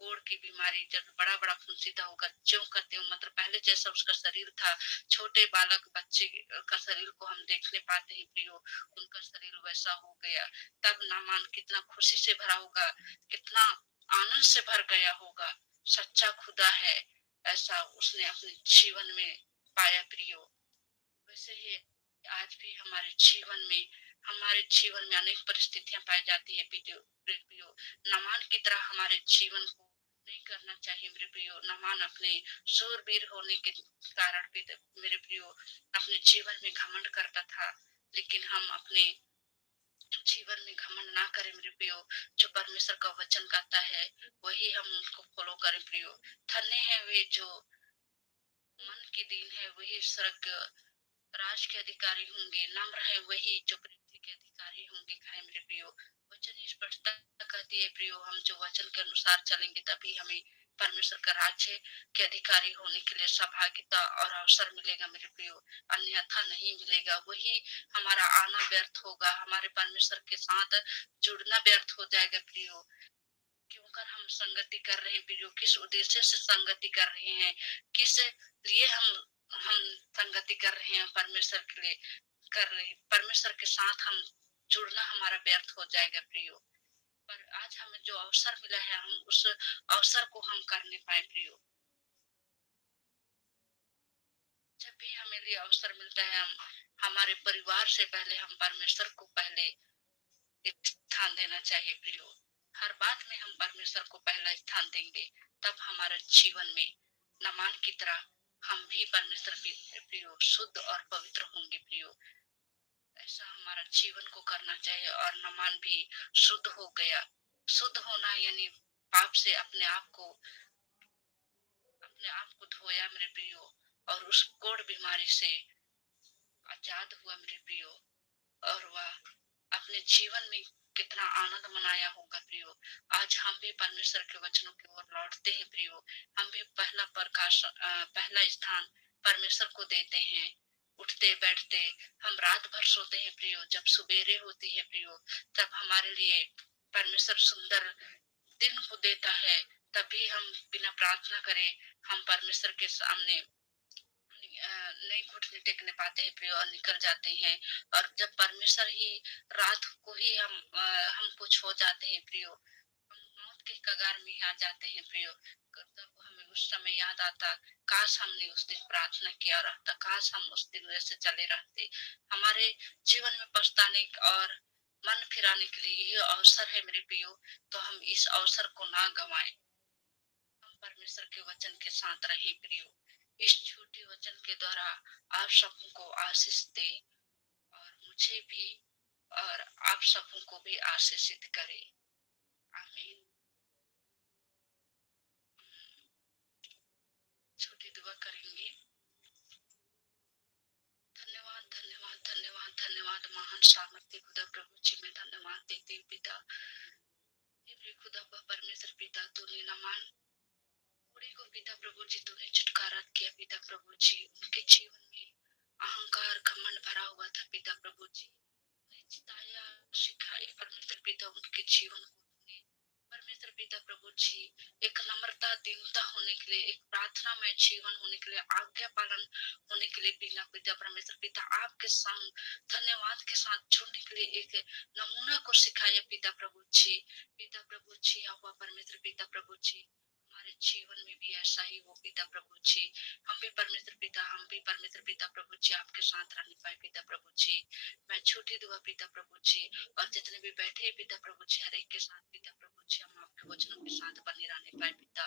कोड़ की बीमारी, जब बड़ा बड़ा फुंसीदा होगा, ज्यों का त्यों, मतलब पहले जैसा उसका शरीर था, छोटे बालक बच्चे का शरीर को हम देखने पाते हैं प्रियो, उनका शरीर वैसा हो गया। तब नामान कितना खुशी से भरा होगा, कितना आनंद से भर गया होगा। सच्चा खुदा है, ऐसा उसने अपने जीवन में पाया प्रियो। वैसे ही आज भी हमारे जीवन में अनेक परिस्थितियां पाई जाती है प्रियो। नमान की तरह हमारे जीवन को नहीं करना चाहिए मेरे प्रियो। नमान अपने शूरवीर होने के कारण भी मेरे प्रियो अपने जीवन में घमंड करता था, लेकिन हम अपने जीवन में घमंड ना करें मेरे प्रियो। जो परमेश्वर का वचन कहता है वही हम उनको फॉलो करें प्रियो। धन्य है वे जो मन की दीन है, वही स्वर्ग राज के अधिकारी होंगे। नम्र है वही जो पृथ्वी के अधिकारी होंगे। खाए मेरे प्रियो, वचन स्पष्टता कहती है प्रियो, हम जो वचन के अनुसार चलेंगे तभी हमें परमेश्वर का राज्य के अधिकारी होने के लिए सहभागिता और अवसर मिलेगा मेरे प्रियो, अन्यथा नहीं मिलेगा। वही हमारा आना व्यर्थ होगा, हमारे परमेश्वर के साथ जुड़ना व्यर्थ हो जाएगा प्रियो। क्योंकि हम संगति कर रहे हैं प्रियो, किस उद्देश्य से संगति कर रहे हैं, किस लिए हम संगति कर रहे हैं, परमेश्वर के लिए कर रहे हैं। परमेश्वर के साथ हम जुड़ना हमारा व्यर्थ हो जाएगा प्रियो। पर आज हमें जो अवसर मिला है, हम उस अवसर को हम करने पाए प्रियो। जब भी हमें लिए अवसर मिलता है, हम हमारे परिवार से पहले हम परमेश्वर को पहले स्थान देना चाहिए प्रियो। हर बात में हम परमेश्वर को पहला स्थान देंगे, तब हमारे जीवन में नमान की तरह हम भी परमेश्वर प्रियो शुद्ध और पवित्र होंगे प्रियो। ऐसा हमारा जीवन को करना चाहिए। और नमान भी शुद्ध हो गया। शुद्ध होना यानी पाप से अपने आप को धोया मेरे प्रियो, और उस कोड़ बीमारी से आजाद हुआ मेरे प्रियो। और वह अपने जीवन में कितना आनंद मनाया होगा प्रियो। आज हम भी परमेश्वर के वचनों की ओर लौटते हैं प्रियो। हम भी पहला स्थान परमेश्वर को देते हैं। उठते बैठते हम रात भर सोते हैं प्रियो, जब सुबेरे होती है प्रियो तब हमारे लिए परमेश्वर सुंदर दिन को देता है। तभी हम बिना प्रार्थना करे हम परमेश्वर के सामने नहीं घुटने टेकने पाते हैं प्रियो, और निकल जाते हैं। और जब परमेश्वर ही रात को ही हमको छो जाते हैं प्रियो, हम मौत के कगार में आ जाते हैं प्रियो, तब हमें उस समय याद आता, काश हमने उस दिन प्रार्थना किया रहता, काश हम उस दिन वैसे चले रहते। हमारे जीवन में पछताने और मन फिराने के लिए ये अवसर है मेरे प्रियो, तो हम इस अवसर को ना गवाएं। हम परमेश्वर के वचन के साथ रहें प्रियो। इस छोटे वचन के द्वारा आप सबको आशीष दे, और मुझे भी और आप सबको भी आशीषित करे। आमीन। छोटी दुआ करेंगे। धन्यवाद धन्यवाद धन्यवाद धन्यवाद महान सामर्थ्य खुदा प्रभु जी, मैं धन्यवाद देती हूँ पिता। खुदा परमेश्वर पिता, तूने नमान को पिता प्रभु जी तूने छुटकारा किया पिता प्रभु जी। उनके जीवन में अहंकार घमंड भरा हुआ था पिता प्रभु जी, चिताया सिखाई परमेश्वर पिता उनके जीवन को तूने परमेश्वर पिता प्रभु जी एक नम्रता दीनता होने के लिए, एक प्रार्थना में जीवन होने के लिए, आज्ञा पालन होने के लिए बिना पिता परमेश्वर पिता आपके संग धन्यवाद के साथ जुड़ने के लिए एक नमूना को सिखाया पिता प्रभु जी। पिता प्रभु जी हुआ परमेश्वर पिता प्रभु जी, हमारे जीवन में भी ऐसा ही हो पिता प्रभु जी। हम भी परमेश्वर पिता प्रभु जी आपके साथ रहने पाए पिता प्रभु जी। मैं छोटी दुआ पिता प्रभु जी, और जितने भी बैठे हैं पिता प्रभु जी हर एक के साथ पिता प्रभु जी हम आपके वचनों के साथ बने रहने पाए पिता।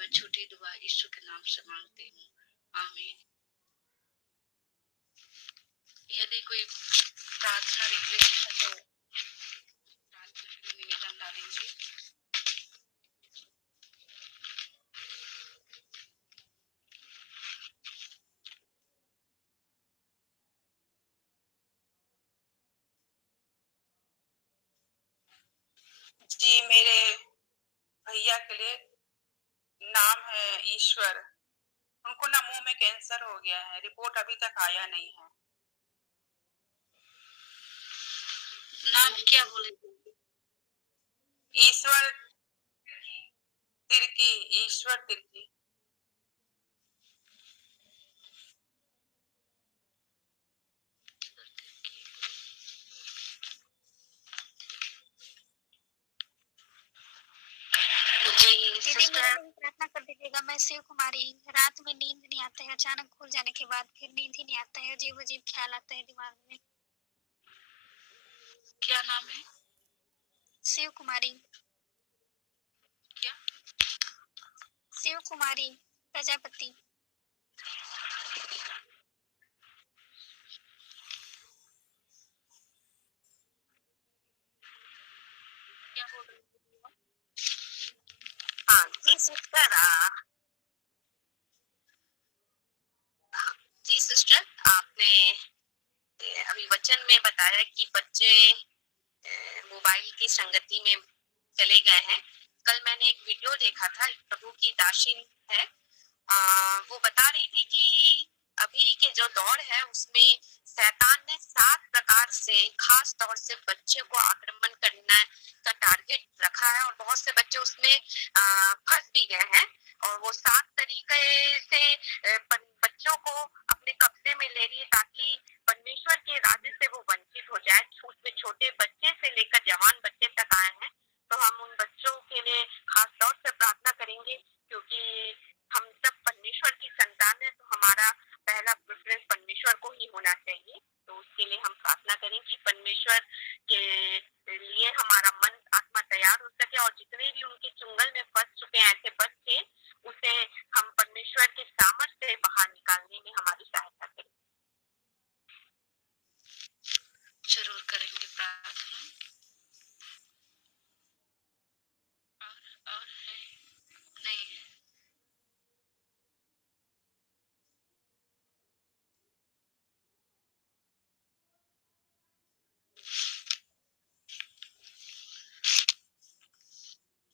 मैं छोटी दुआ यीशु के नाम से मांगती हूँ, आमीन। यदि कोई प्रार्थना रिक्वेस्ट है तो प्रार्थना के लिए निवेदन डालेंगे। जी, मेरे भैया के लिए नाम है ईश्वर, उनको ना मुंह में कैंसर हो गया है, रिपोर्ट अभी तक आया नहीं है। नाम क्या बोले? ईश्वर तिर्की, ईश्वर तिर्की। जी दीदी मेरे सिस्टर लिए प्रार्थना कर दीजिएगा। मैं शिव कुमारी। रात में नींद नहीं आता है, अचानक खुल जाने के बाद फिर नींद ही नहीं आता है, अजीब अजीब ख्याल आता है दिमाग में। क्या नाम है? शिव कुमारी। क्या? शिव कुमारी प्रजापति। क्या बोल रही हो? हाँ जी सिस्टर, जी सिस्टर, आपने अभी वचन में बताया कि बच्चे मोबाइल की संगति में चले गए हैं। कल मैंने एक वीडियो देखा था, प्रभु की दासिन है, वो बता रही थी कि अभी के जो दौर है उसमें शैतान ने 7 प्रकार से खास तौर से बच्चे को आक्रमण करना का टारगेट रखा है और बहुत से बच्चे उसमें फंस भी गए हैं और वो 7 तरीके से बच्चों को अपने कब्जे में ले रही है ताकि परमेश्वर के राज्य से वो वंचित हो जाए। उसमें छोटे बच्चे से लेकर जवान बच्चे तक आए हैं, तो हम उन बच्चों के लिए खास तौर से प्रार्थना करेंगे क्योंकि हम सब परमेश्वर की संतान है, तो हमारा पहला प्रेफरेंस परमेश्वर को ही होना चाहिए। तो उसके लिए हम प्रार्थना करें कि परमेश्वर के लिए हमारा मन आत्मा तैयार हो सके और जितने भी उनके चुंगल में फंस चुके हैं ऐसे बच्चे, उसे हम परमेश्वर के सामर्थ्य से बाहर निकालने में हमारी सहायता करें। जरूर करेंगे प्रार्थना। और है? नहीं है।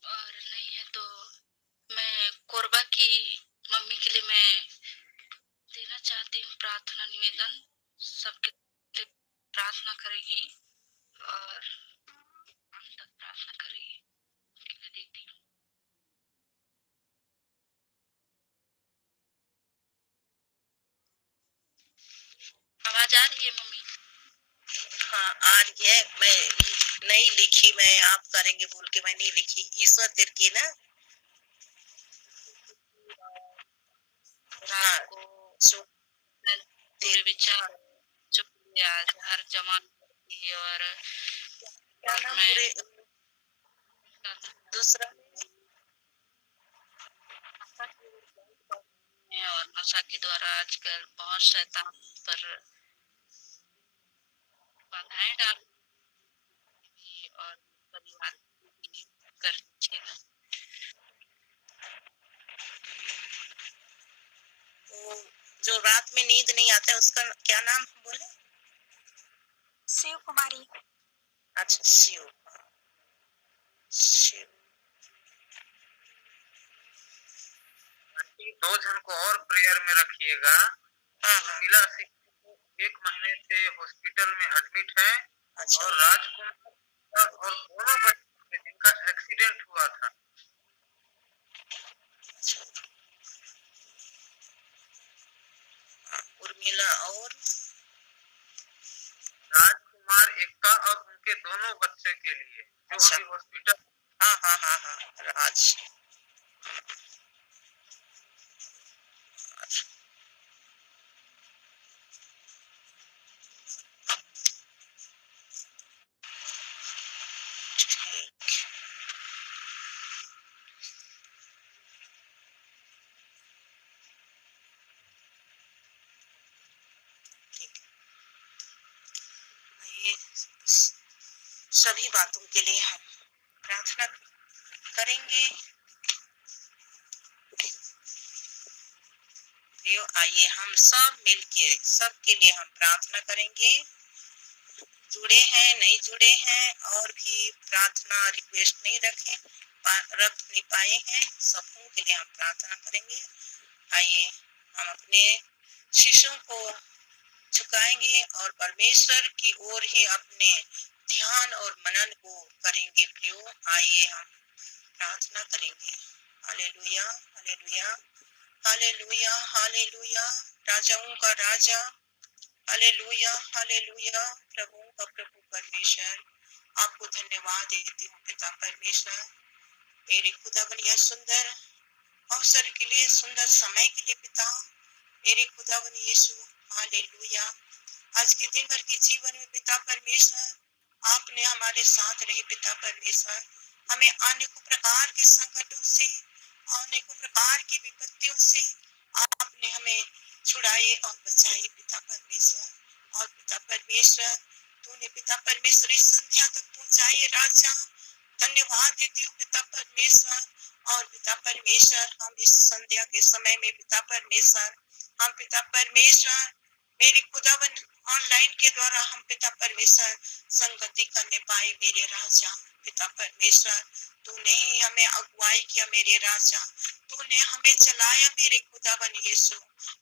और नहीं है तो मैं कोरबा की मम्मी के लिए मैं देना चाहती हूँ प्रार्थना निवेदन। सबके लिए प्रार्थना करेगी और अंत तक प्रार्थना करेगी। उनके लिए देती हूँ। आवाज आ रही है मम्मी? हाँ आ रही है। मैं नहीं लिखी, मैं आप करेंगे बोल के मैं नहीं लिखी। ईश्वर तेरे की ना, रात को पूरे विचार चुप आज हर जमान की और क्या नाम मैं पूरे दूसरा और नशा के द्वारा आजकल बहुत शैतान पर बाधाएं डाल और परिवार की कर दीजिएगा। जो रात में नींद नहीं आता है उसका क्या नाम बोले? शिव कुमारी। अच्छा शिव। शिव 2 जन को और प्रेयर में रखिएगा। हाँ उर्मिला सिंह 1 महीने से हॉस्पिटल में एडमिट है। अच्छा। और राजकुमार और दोनों बच्चे जिनका एक्सीडेंट हुआ था। उर्मिला और राजकुमार एक्का और उनके दोनों बच्चे के लिए जो अच्छा। अभी हॉस्पिटल। हाँ हाँ हाँ हाँ राज। सभी बातों के लिए हम प्रार्थना करेंगे। आइए हम सब मिलके सबके लिए हम प्रार्थना करेंगे। जुड़े हैं नहीं जुड़े हैं और भी प्रार्थना रिक्वेस्ट नहीं रख नहीं पाए हैं, सबों के लिए हम प्रार्थना करेंगे। आइए हम अपने शिशुओं को झुकाएंगे और परमेश्वर की ओर ही अपने ध्यान और मनन को करेंगे। प्रियो आइए हम प्रार्थना करेंगे। हालेलुया हालेलुया हालेलुया हालेलुया, राजाओं का राजा, हालेलुया हालेलुया, प्रभुओं का प्रभु परमेश्वर, आपको धन्यवाद देती हूँ पिता परमेश्वर। मेरे खुदावन यह सुंदर अवसर के लिए, सुंदर समय के लिए पिता, मेरे खुदावन यीशु, हालेलुया। आज के दिन भर के जीवन में पिता परमेश्वर आपने हमारे साथ रहे पिता परमेश्वर, हमें अनेकों प्रकार के संकटों से, अनेकों प्रकार की विपत्तियों से आपने हमें छुड़ाए और बचाए पिता परमेश्वर। और पिता परमेश्वर तूने पिता परमेश्वर इस संध्या तक पहुंचाए राजा, धन्यवाद देती हूँ पिता परमेश्वर। और पिता परमेश्वर हम इस संध्या के समय में पिता परमेश्वर, हम पिता परमेश्वर मेरे खुदावन ऑनलाइन के द्वारा हम पिता परमेश्वर संगति करने पाए मेरे राजा। पिता परमेश्वर तूने ही हमें अगुवाई किया मेरे राजा, तूने हमें चलाया मेरे खुदावन यीशु।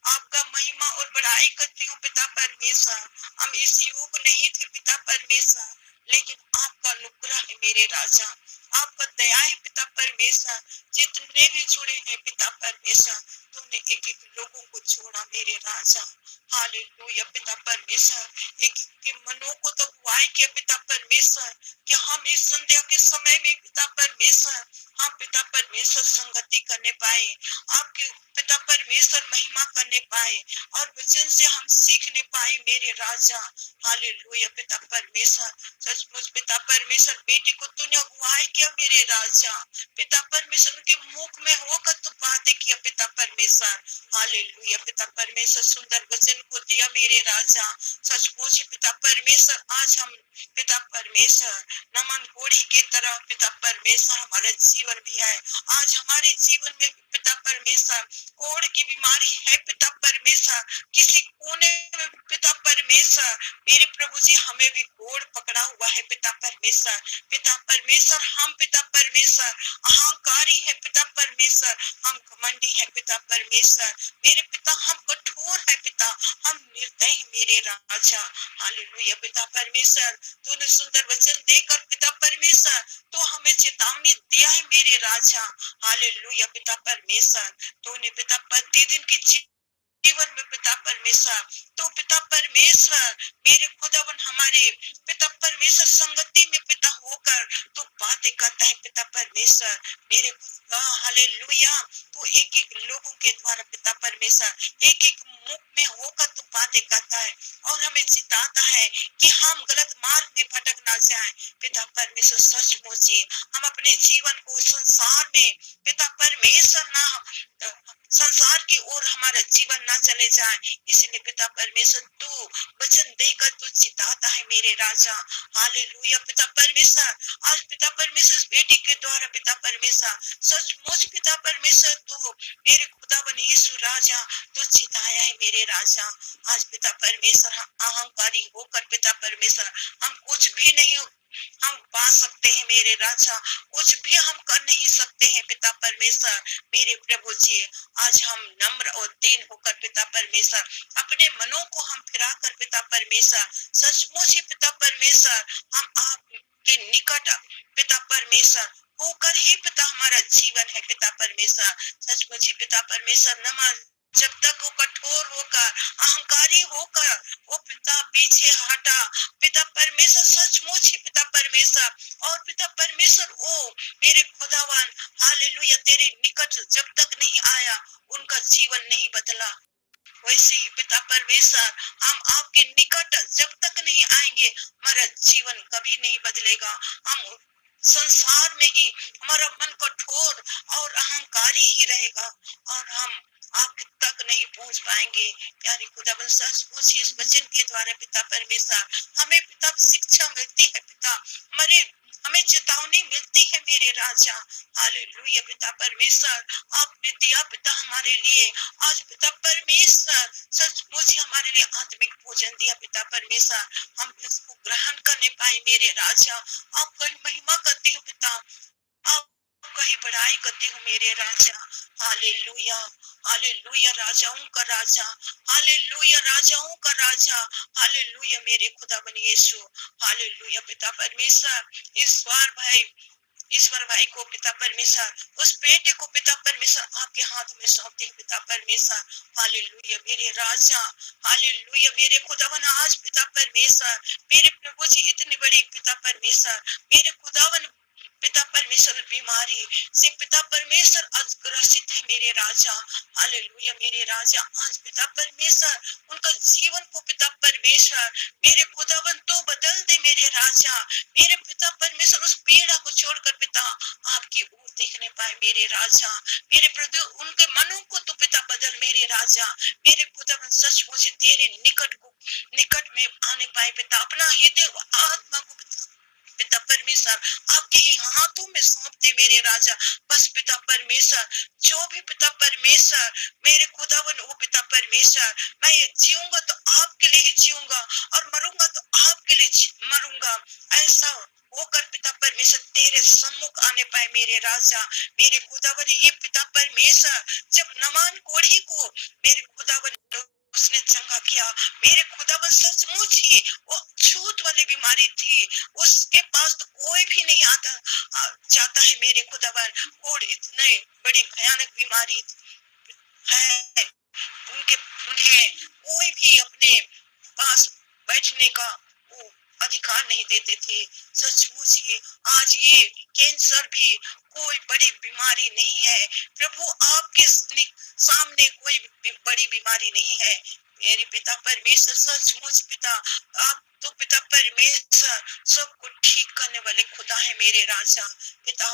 आपका महिमा और बड़ाई करती हूँ पिता परमेश्वर। हम इस योग नहीं थे पिता परमेश्वर, लेकिन आपका अनुग्रह है मेरे राजा, आपका दया है पिता परमेश्वर। जितने भी जुड़े हैं पिता परमेश्वर, तूने एक एक लोगों को छोड़ा मेरे राजा, हालेलुया पिता परमेश्वर। एक एक के मनों को तो अगुवाई किया पिता परमेश्वर कि हम इस संध्या के समय में पिता परमेश्वर, हम पिता परमेश्वर संगति करने पाए, आपके पिता परमेश्वर महिमा करने पाए और वचन से हम सीखने पाए मेरे राजा, हालेलुया पिता परमेश्वर। सचमुच पिता परमेश्वर बेटी को तूने अगुवाई किया मेरे राजा, पिता परमेश्वर उनके मुख में होकर तू बातें किया पिता परमेश्वर, हालेलुया पिता परमेश्वर। सुंदर वचन को दिया मेरे राजा, सचमुच पिता परमेश्वर। आज हम पिता परमेश्वर नमन घोड़ी के तरह पिता परमेश्वर हमारा जीवन भी है। आज हमारे जीवन में पिता परमेश्वर कोढ़ की बीमारी है पिता परमेश्वर, किसी कोने में पिता परमेश्वर मेरे प्रभु जी हमें भी कोढ़ पकड़ा हुआ है पिता परमेश्वर। पिता परमेश्वर हम पिता परमेश्वर अहंकारी है पिता परमेश्वर, हम घमंडी है पिता परमेश्वर मेरे पिता, हम कठोर है पिता, हम निर्दय है मेरे राजा, हालेलुया पिता परमेश्वर। तूने सुंदर वचन देकर पिता परमेश्वर तो हमें चेतावनी दिया है मेरे राजा, हालेलुया पिता परमेश्वर। तूने पिता प्रतिदिन की जीवन में पिता परमेश्वर तो पिता परमेश्वर मेरे खुदावन हमारे पिता परमेश्वर संगति में पिता होकर तो बातें करता है पिता परमेश्वर मेरे खुदा, हालेलुया। तो एक एक लोगों के द्वारा पिता परमेश्वर एक एक मुख में होकर तो बातें करता है और हमें चिताता है कि हम गलत मार्ग में भटक ना जाएं पिता परमेश्वर। सचमुच हम अपने जीवन को संसार में पिता परमेश्वर ना संसार की ओर हमारा जीवन ना चले जाए, इसलिए पिता परमेश्वर तू वचन देकर तू चिताता है मेरे राजा, हालेलुया पिता परमेश्वर। आज पिता परमेश्वर इस बेटी के द्वारा पिता परमेश्वर सचमुच पिता परमेश्वर तू मेरे खुदावन यीशु राजा तू चिताया है मेरे राजा। आज पिता परमेश्वर हम अहंकारी होकर पिता परमेश्वर हम कुछ भी नहीं हम पा सकते हैं मेरे राजा, कुछ भी हम कर नहीं सकते हैं पिता परमेश्वर मेरे प्रभु जी। आज हम नम्र और दीन होकर पिता परमेश्वर अपने मनों को हम फिरा कर पिता परमेश्वर सचमुच ही पिता परमेश्वर हम आपके निकट पिता परमेश्वर होकर ही पिता हमारा जीवन है पिता परमेश्वर। सचमुच ही पिता परमेश्वर नमन जब तक वो कठोर होकर अहंकारी होकर वो पिता पीछे हटा पिता परमेश्वर सचमुच ही पिता परमेश्वर और पिता परमेश्वर ओ मेरे खुदावन हालेलुया तेरे निकट जब तक नहीं आया उनका जीवन नहीं बदला, वैसे ही पिता परमेश्वर हम आपके निकट जब तक नहीं आएंगे हमारा जीवन कभी नहीं बदलेगा। हम संसार में ही हमारा मन कठोर और अहंकारी ही रहेगा और हम आप तक नहीं पहुंच पाएंगे। प्यारे खुदावन सचमुच इस वचन के द्वारा पिता परमेश्वर हमें पिता शिक्षा मिलती है पिता, हमें चेतावनी मिलती है मेरे राजा, हालेलुया पिता परमेश्वर। आपने दिया पिता हमारे लिए आज पिता परमेश्वर सचमुच हमारे लिए आत्मिक भोजन दिया पिता परमेश्वर, हम इसको ग्रहण करने पाए मेरे राजा। आपका महिमा करती हूँ पिता, आपका ही बड़ाई करती हूँ मेरे राजा, हालेलुया हालेलुया राजाओं का राजा, हालेलुया राजाओं का राजा, हालेलुया मेरे खुदावन यीशु, हालेलुया पिता परमेश्वर। ईश्वर भाई को पिता परमेश्वर उस बेटे को पिता परमेश्वर आपके हाथ में सौंपती हूँ पिता परमेश्वर, हालेलुया मेरे राजा, हालेलुया मेरे खुदावन। आज पिता परमेश्वर मेरे प्रभु जी इतनी बड़ी पिता परमेश्वर मेरे खुदावन पिता परमेश्वर बीमारी से पिता परमेश्वर आज ग्रसित है मेरे राजा। हालेलुया मेरे राजा, आज पिता परमेश्वर उनका जीवन को पिता परमेश्वर मेरे खुदावन तो बदल दे मेरे राजा। मेरे पिता परमेश्वर उस पीड़ा को छोड़कर पिता आपकी ओर देखने पाए मेरे राजा। मेरे प्रभु उनके मनों को तो पिता बदल मेरे राजा। मेरे खुदावन सच मुझे तेरे निकट में आने पाए पिता। अपना हृदय व आत्मा को पिता परमेश्वर आपके ही हाथों में सौंप दे मेरे राजा। बस पिता परमेश्वर जो भी पिता परमेश्वर मेरे खुदावन वो पिता परमेश्वर, मैं जीऊंगा तो आपके लिए ही जीऊंगा और मरूंगा तो आपके लिए मरूंगा। ऐसा होकर पिता परमेश्वर तेरे सम्मुख आने पाए मेरे राजा। मेरे खुदावन ये पिता परमेश्वर जब नमान कोढ़ी को मेरे खुदावन उसने चंगा किया, मेरे खुदावन सचमुच ही वो छूत वाली बीमारी थी, उसके पास तो कोई भी नहीं जाता है मेरे खुदावन। और इतने बड़ी भयानक बीमारी है, उन्हें कोई भी अपने पास बैठने का वो अधिकार नहीं देते थे। सचमुच ही आज ये कैंसर भी कोई बड़ी बीमारी नहीं है प्रभु, आपके सामने कोई बड़ी बीमारी नहीं है मेरे पिता परमेश्वर। सचमुच पिता आप तो पिता परमेश्वर सबको ठीक करने वाले खुदा है मेरे राजा। पिता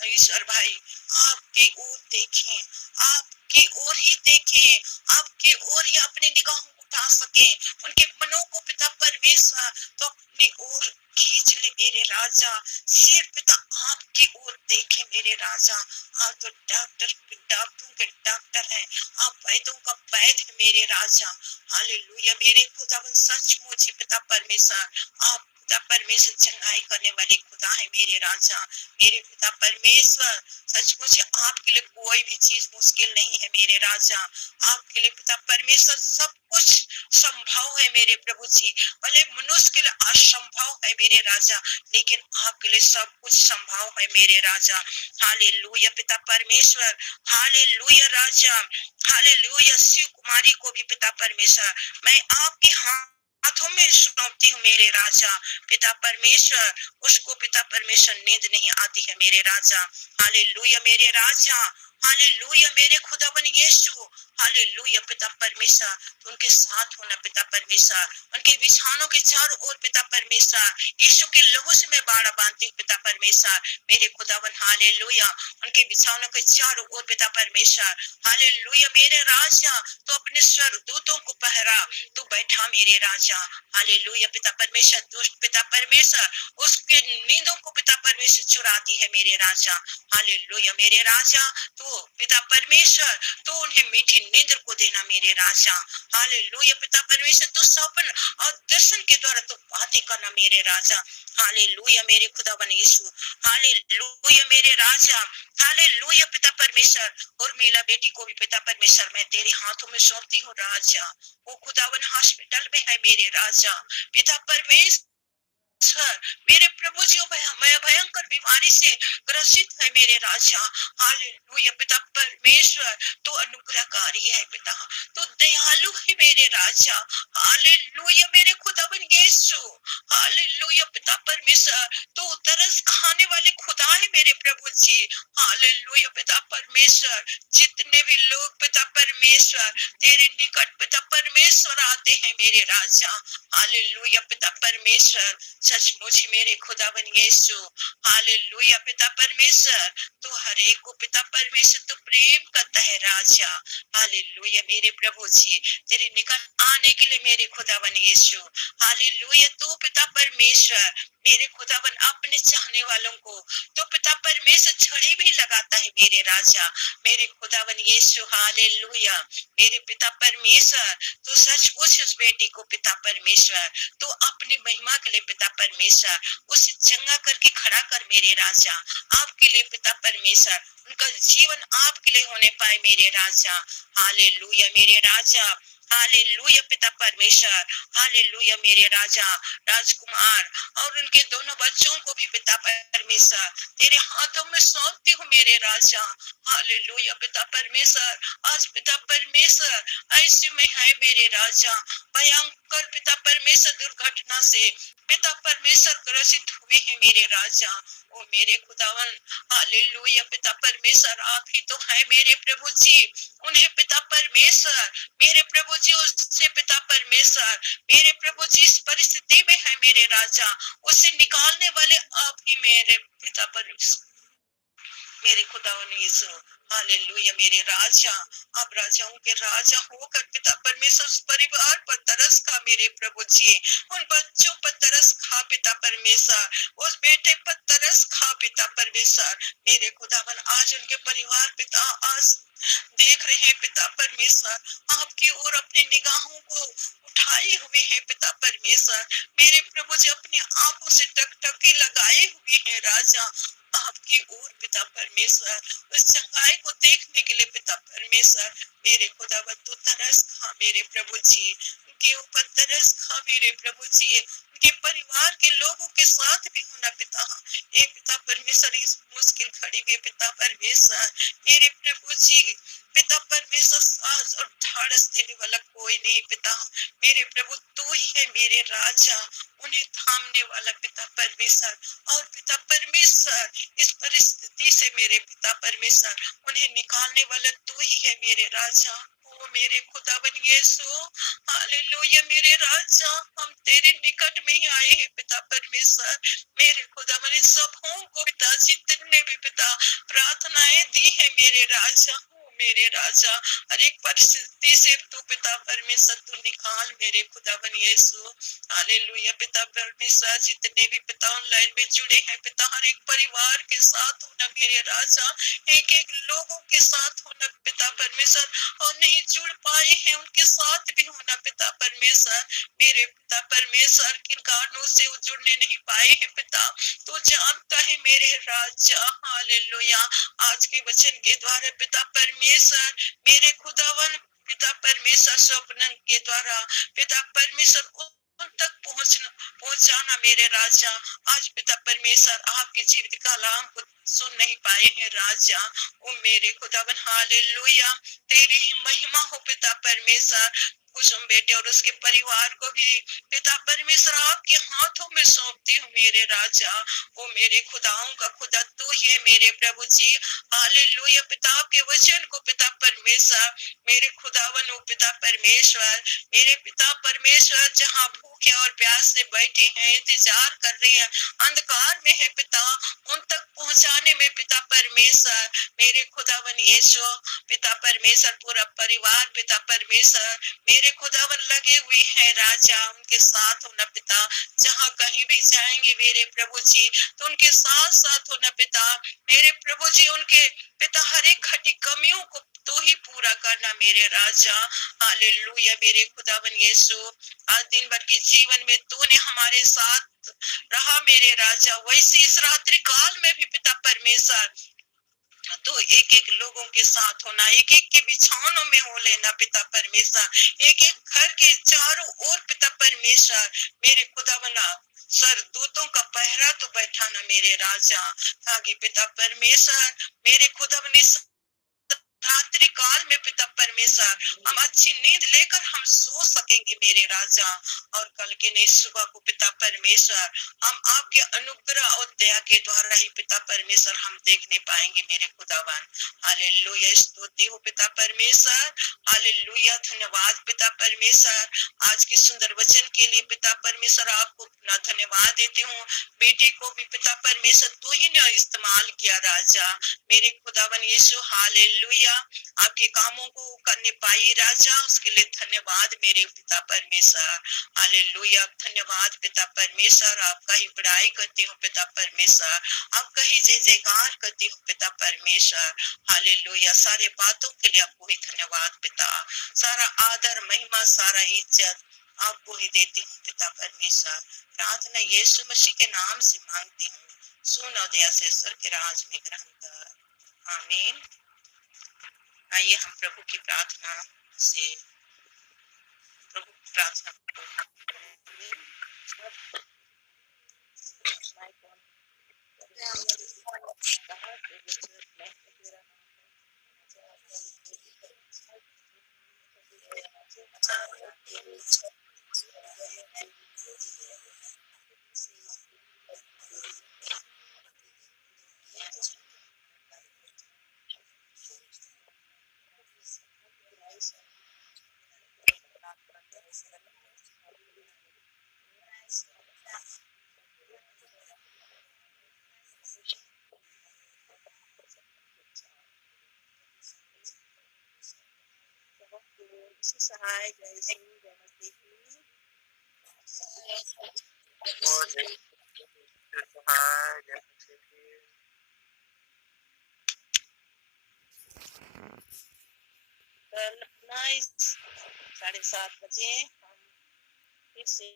ईश्वर भाई आपकी ओर देखें, आपकी ओर ही देखें, आपकी ओर ही अपनी निगाहों को उठा सके, उनके मनों को पिता परमेश्वर तो अपनी ओर खींच ले मेरे राजा। सिर्फ पिता आपकी ओर देखे मेरे राजा। आप तो डॉक्टरों के डॉक्टर हैं, आप वैद्यों का वैद्य है मेरे राजा। हालेलुया मेरे खुदावन सचमुच पिता परमेश्वर आप पिता परमेश्वर चंगाई करने वाले खुदा है मेरे राजा। मेरे पिता परमेश्वर सचमुच आपके लिए कोई भी चीज मुश्किल नहीं है मेरे राजा। आपके लिए पिता परमेश्वर सब कुछ संभव है मेरे प्रभु जी। भले मनुष्य के लिए असंभव है मेरे राजा, लेकिन आपके लिए सब कुछ संभव है मेरे राजा। हालेलुया पिता परमेश्वर, हालेलुया राजा, हालेलुया। शिव कुमारी को भी पिता परमेश्वर मैं आपके हाथों में सौंपती हूँ मेरे राजा। पिता परमेश्वर उसको पिता परमेश्वर नींद नहीं आती है मेरे राजा। हालेलुया मेरे राजा, हालेलुया मेरे खुदावन यीशु, हालेलुया पिता परमेश्वर उनके साथ होना पिता परमेश्वर। उनके बिछानों के चारों ओर पिता परमेश्वर यीशु के लहू से मैं बाड़ा बांधती हूँ पिता परमेश्वर मेरे खुदावन। हालेलुया उनके बिछानों के चारों ओर पिता परमेश्वर। हालेलुया मेरे राजा तो अपने स्वर्गदूतों को पहरा तो बैठा मेरे राजा। हालेलुया पिता परमेश्वर दुष्ट पिता परमेश्वर उसके नींदों को पिता परमेश्वर चुराती है मेरे राजा। हालेलुया मेरे राजा तो पिता परमेश्वर तो उन्हें मीठी नींद को देना मेरे राजा। हालेलुया पिता परमेश्वर तो सपन और दर्शन के द्वारा तो बातें करना मेरे राजा। हालेलुया मेरे खुदावन यीशु, हालेलुया मेरे राजा, हालेलुया पिता परमेश्वर। और मेरा बेटी को भी पिता परमेश्वर मैं तेरे हाथों में सौंपती हूँ राजा। वो खुदावन हॉस्पिटल में है मेरे राजा। पिता परमेश्वर मेरे प्रभु जी भयंकर बीमारी से ग्रसित है मेरे राजा। हालेलुया पिता परमेश्वर तो अनुग्रहकारी है पिता, तो दयालु है मेरे राजा। हालेलुया मेरे खुदावन यीशु, हालेलुया पिता परमेश्वर तो तरस खाने वाले खुदा है मेरे प्रभु जी। हालेलुया पिता परमेश्वर जितने भी लोग पिता परमेश्वर तेरे निकट पिता परमेश्वर आते हैं मेरे राजा। हालेलुया पिता परमेश्वर सचमुच मेरे खुदावन यीशु। हालेलुया पिता परमेश्वर तो हर एक को पिता परमेश्वर तो प्रेम करता है राजा। हालेलुया मेरे प्रभु जी तेरे निकट आने के लिए मेरे खुदावन यीशु। हालेलुया तो पिता परमेश्वर मेरे खुदावन अपने चाहने वालों को तो पिता परमेश्वर छड़ी भी लगाता है मेरे राजा। मेरे खुदावन यीशु हालेलुया मेरे पिता परमेश्वर तो सचमुच उस बेटी को पिता परमेश्वर तो अपनी महिमा के लिए पिता परमेश्वर उसे चंगा करके खड़ा कर मेरे राजा। आपके लिए पिता परमेश्वर उनका जीवन आपके लिए होने पाए मेरे राजा। हालेलुया मेरे राजा, हालेलुया पिता परमेश्वर, हालेलुया मेरे राजा राजकुमार और उनके दोनों बच्चों को भी पिता परमेश्वर तेरे हाथों में सौंपती हूँ मेरे राजा। हालेलुया पिता परमेश्वर, आज पिता परमेश्वर ऐसे में है मेरे राजा, भयंकर पिता परमेश्वर दुर्घटना से पिता परमेश्वर ग्रसित हुए हैं मेरे राजा। ओ मेरे खुदावन, हालेलुया पिता परमेश्वर आप ही तो है मेरे प्रभु जी। उन्हें पिता परमेश्वर मेरे प्रभु जी उससे पिता परमेश्वर मेरे प्रभु जी इस परिस्थिति में है मेरे राजा, उसे निकालने वाले आप ही मेरे पिता परमेश्वर मेरे खुदावन यीशु। हालेलुया मेरे राजा, आप राजाओं के राजा होकर पिता परमेश्वर उस परिवार पर तरस खा मेरे प्रभु जी, उन बच्चों पर तरस खा पिता परमेश्वर, उस बेटे पर तरस खा पिता परमेश्वर मेरे खुदावन। आज उनके परिवार पिता आज देख रहे हैं पिता परमेश्वर, आपकी ओर अपनी निगाहों को उठाए हुए हैं पिता परमेश्वर मेरे प्रभु जी, अपनी आंखों से टकटकी लगाए हुए हैं राजा आपकी ओर पिता परमेश्वर, उस चंगाई को देखने के लिए पिता परमेश्वर मेरे खुदावन तो तरस खा मेरे प्रभु जी, उनके ऊपर तरस खा मेरे प्रभु जी, उनके परिवार के लोगों के साथ भी होना पिता। हे पिता परमेश्वर इस मुश्किल घड़ी में पिता परमेश्वर मेरे प्रभु जी, पिता परमेश्वर साहस और ढाढ़स देने वाला कोई नहीं पिता मेरे प्रभु, तू ही है मेरे राजा, उन्हें थामने वाला पिता परमेश्वर। और पिता परमेश्वर इस परिस्थिति से मेरे पिता परमेश्वर उन्हें निकालने वाला तू ही है मेरे राजा। ओ मेरे खुदावन यीशु, हालेलुया मेरे राजा, हम तेरे निकट में ही आए हैं पिता परमेश्वर मेरे खुदावन। इन सबों को पिता जितने भी पिता प्रार्थनाएं दी है मेरे राजा, मेरे राजा हर एक परिस्थिति से तू पिता परमेश्वर तू निकाल मेरे खुदावन यीशु। हालेलुया पिता परमेश्वर, जितने भी पिता ऑनलाइन में जुड़े हैं पिता, हर एक परिवार के साथ होना मेरे राजा, एक एक लोगों के साथ होना पिता परमेश्वर, और नहीं जुड़ पाए हैं उनके साथ भी होना पिता परमेश्वर मेरे पिता परमेश्वर। किन कारणों से वो जुड़ने नहीं पाए हैं पिता तू जानता है मेरे राजा। हालेलुया आज के वचन के द्वारा पिता परमेश्वर मेरे खुदावन पिता परमेश्वर स्वप्न के द्वारा पिता परमेश्वर उन तक पहुंचाना मेरे राजा। आज पिता परमेश्वर आपके जीवित कलाम को सुन नहीं पाए हैं राजा, ओ मेरे खुदावन हालेलुया तेरी ही महिमा हो पिता परमेश्वर। कुसुम बेटे और उसके परिवार को भी पिता परमेश्वर आपके हाथों में सौंपती हूँ मेरे राजा। वो मेरे खुदाओं का खुदा तू ही है मेरे प्रभु जी। हालेलुया पिता आपके वचन को पिता परमेश्वर मेरे खुदावन, पिता परमेश्वर मेरे पिता परमेश्वर जहाँ भूखे और प्यास से बैठे हैं, इंतजार कर रहे हैं, अंधकार में है पिता, उन तक पहुंचाने में पिता परमेश्वर मेरे खुदावन यीशु पिता परमेश्वर पूरा परिवार पिता परमेश्वर मेरे खुदावन लगे हुए हैं राजा, उनके साथ होना पिता, जहाँ कहीं भी जाएंगे मेरे प्रभु जी तो उनके साथ साथ होना पिता मेरे प्रभु जी। उनके पिता हर एक घटी कमियों को तू ही पूरा करना मेरे राजा। हालेलुया मेरे खुदावन यीशु, आज दिन भर के जीवन में तूने हमारे साथ रहा मेरे राजा, वैसे इस रात्रि काल में भी पिता परमेश्वर तो एक एक लोगों के साथ होना, एक एक के बिछौनों में हो लेना पिता परमेश्वर, एक एक घर के चारों ओर पिता परमेश्वर मेरे खुदावना सरदूतों का पहरा तो बैठाना मेरे राजा, ताकि पिता परमेश्वर मेरे खुदावनी रात्रि काल में पिता परमेश्वर हम अच्छी नींद लेकर हम सो सकेंगे मेरे राजा, और कल के नई सुबह को पिता परमेश्वर हम आपके अनुग्रह और दया के द्वारा ही पिता परमेश्वर हम देखने पाएंगे मेरे खुदावन। हालेलुया स्तुति हो पिता परमेश्वर, हालेलुया धन्यवाद पिता परमेश्वर आज के सुंदर वचन के लिए पिता परमेश्वर आपको अपना धन्यवाद देती हूँ। बेटे को भी पिता परमेश्वर तू ही ने इस्तेमाल किया राजा मेरे खुदावन यीशु। हालेलुया आपके कामों को करने पाई राजा, उसके लिए धन्यवाद मेरे पिता परमेश्वर। हालेलुया धन्यवाद पिता परमेश्वर, आपका ही बड़ाई करती हूँ पिता परमेश्वर, आपका ही जय जयकार करती हूँ पिता परमेश्वर। हालेलुया सारे बातों के लिए आपको ही धन्यवाद पिता, सारा आदर महिमा सारा इज्जत आपको ही देती हूँ पिता परमेश्वर। प्रार्थना यीशु मसीह के नाम से मांगती हूँ, सुन और दया से स्वर के राज में ग्रहण कर, आमीन। आइए हम प्रभु की प्रार्थना से प्रभु की प्रार्थना करेंगे। माइक ऑन सहाय जय सिंह जय मसीह और जय सहाय जय मसीह। कल अपना इस 7:30 बजे हम फिर से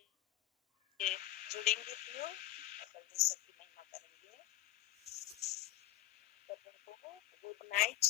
जुड़ेंगे प्रियो और परमेश्वर की महिमा करेंगे। तब उनको गुड नाइट,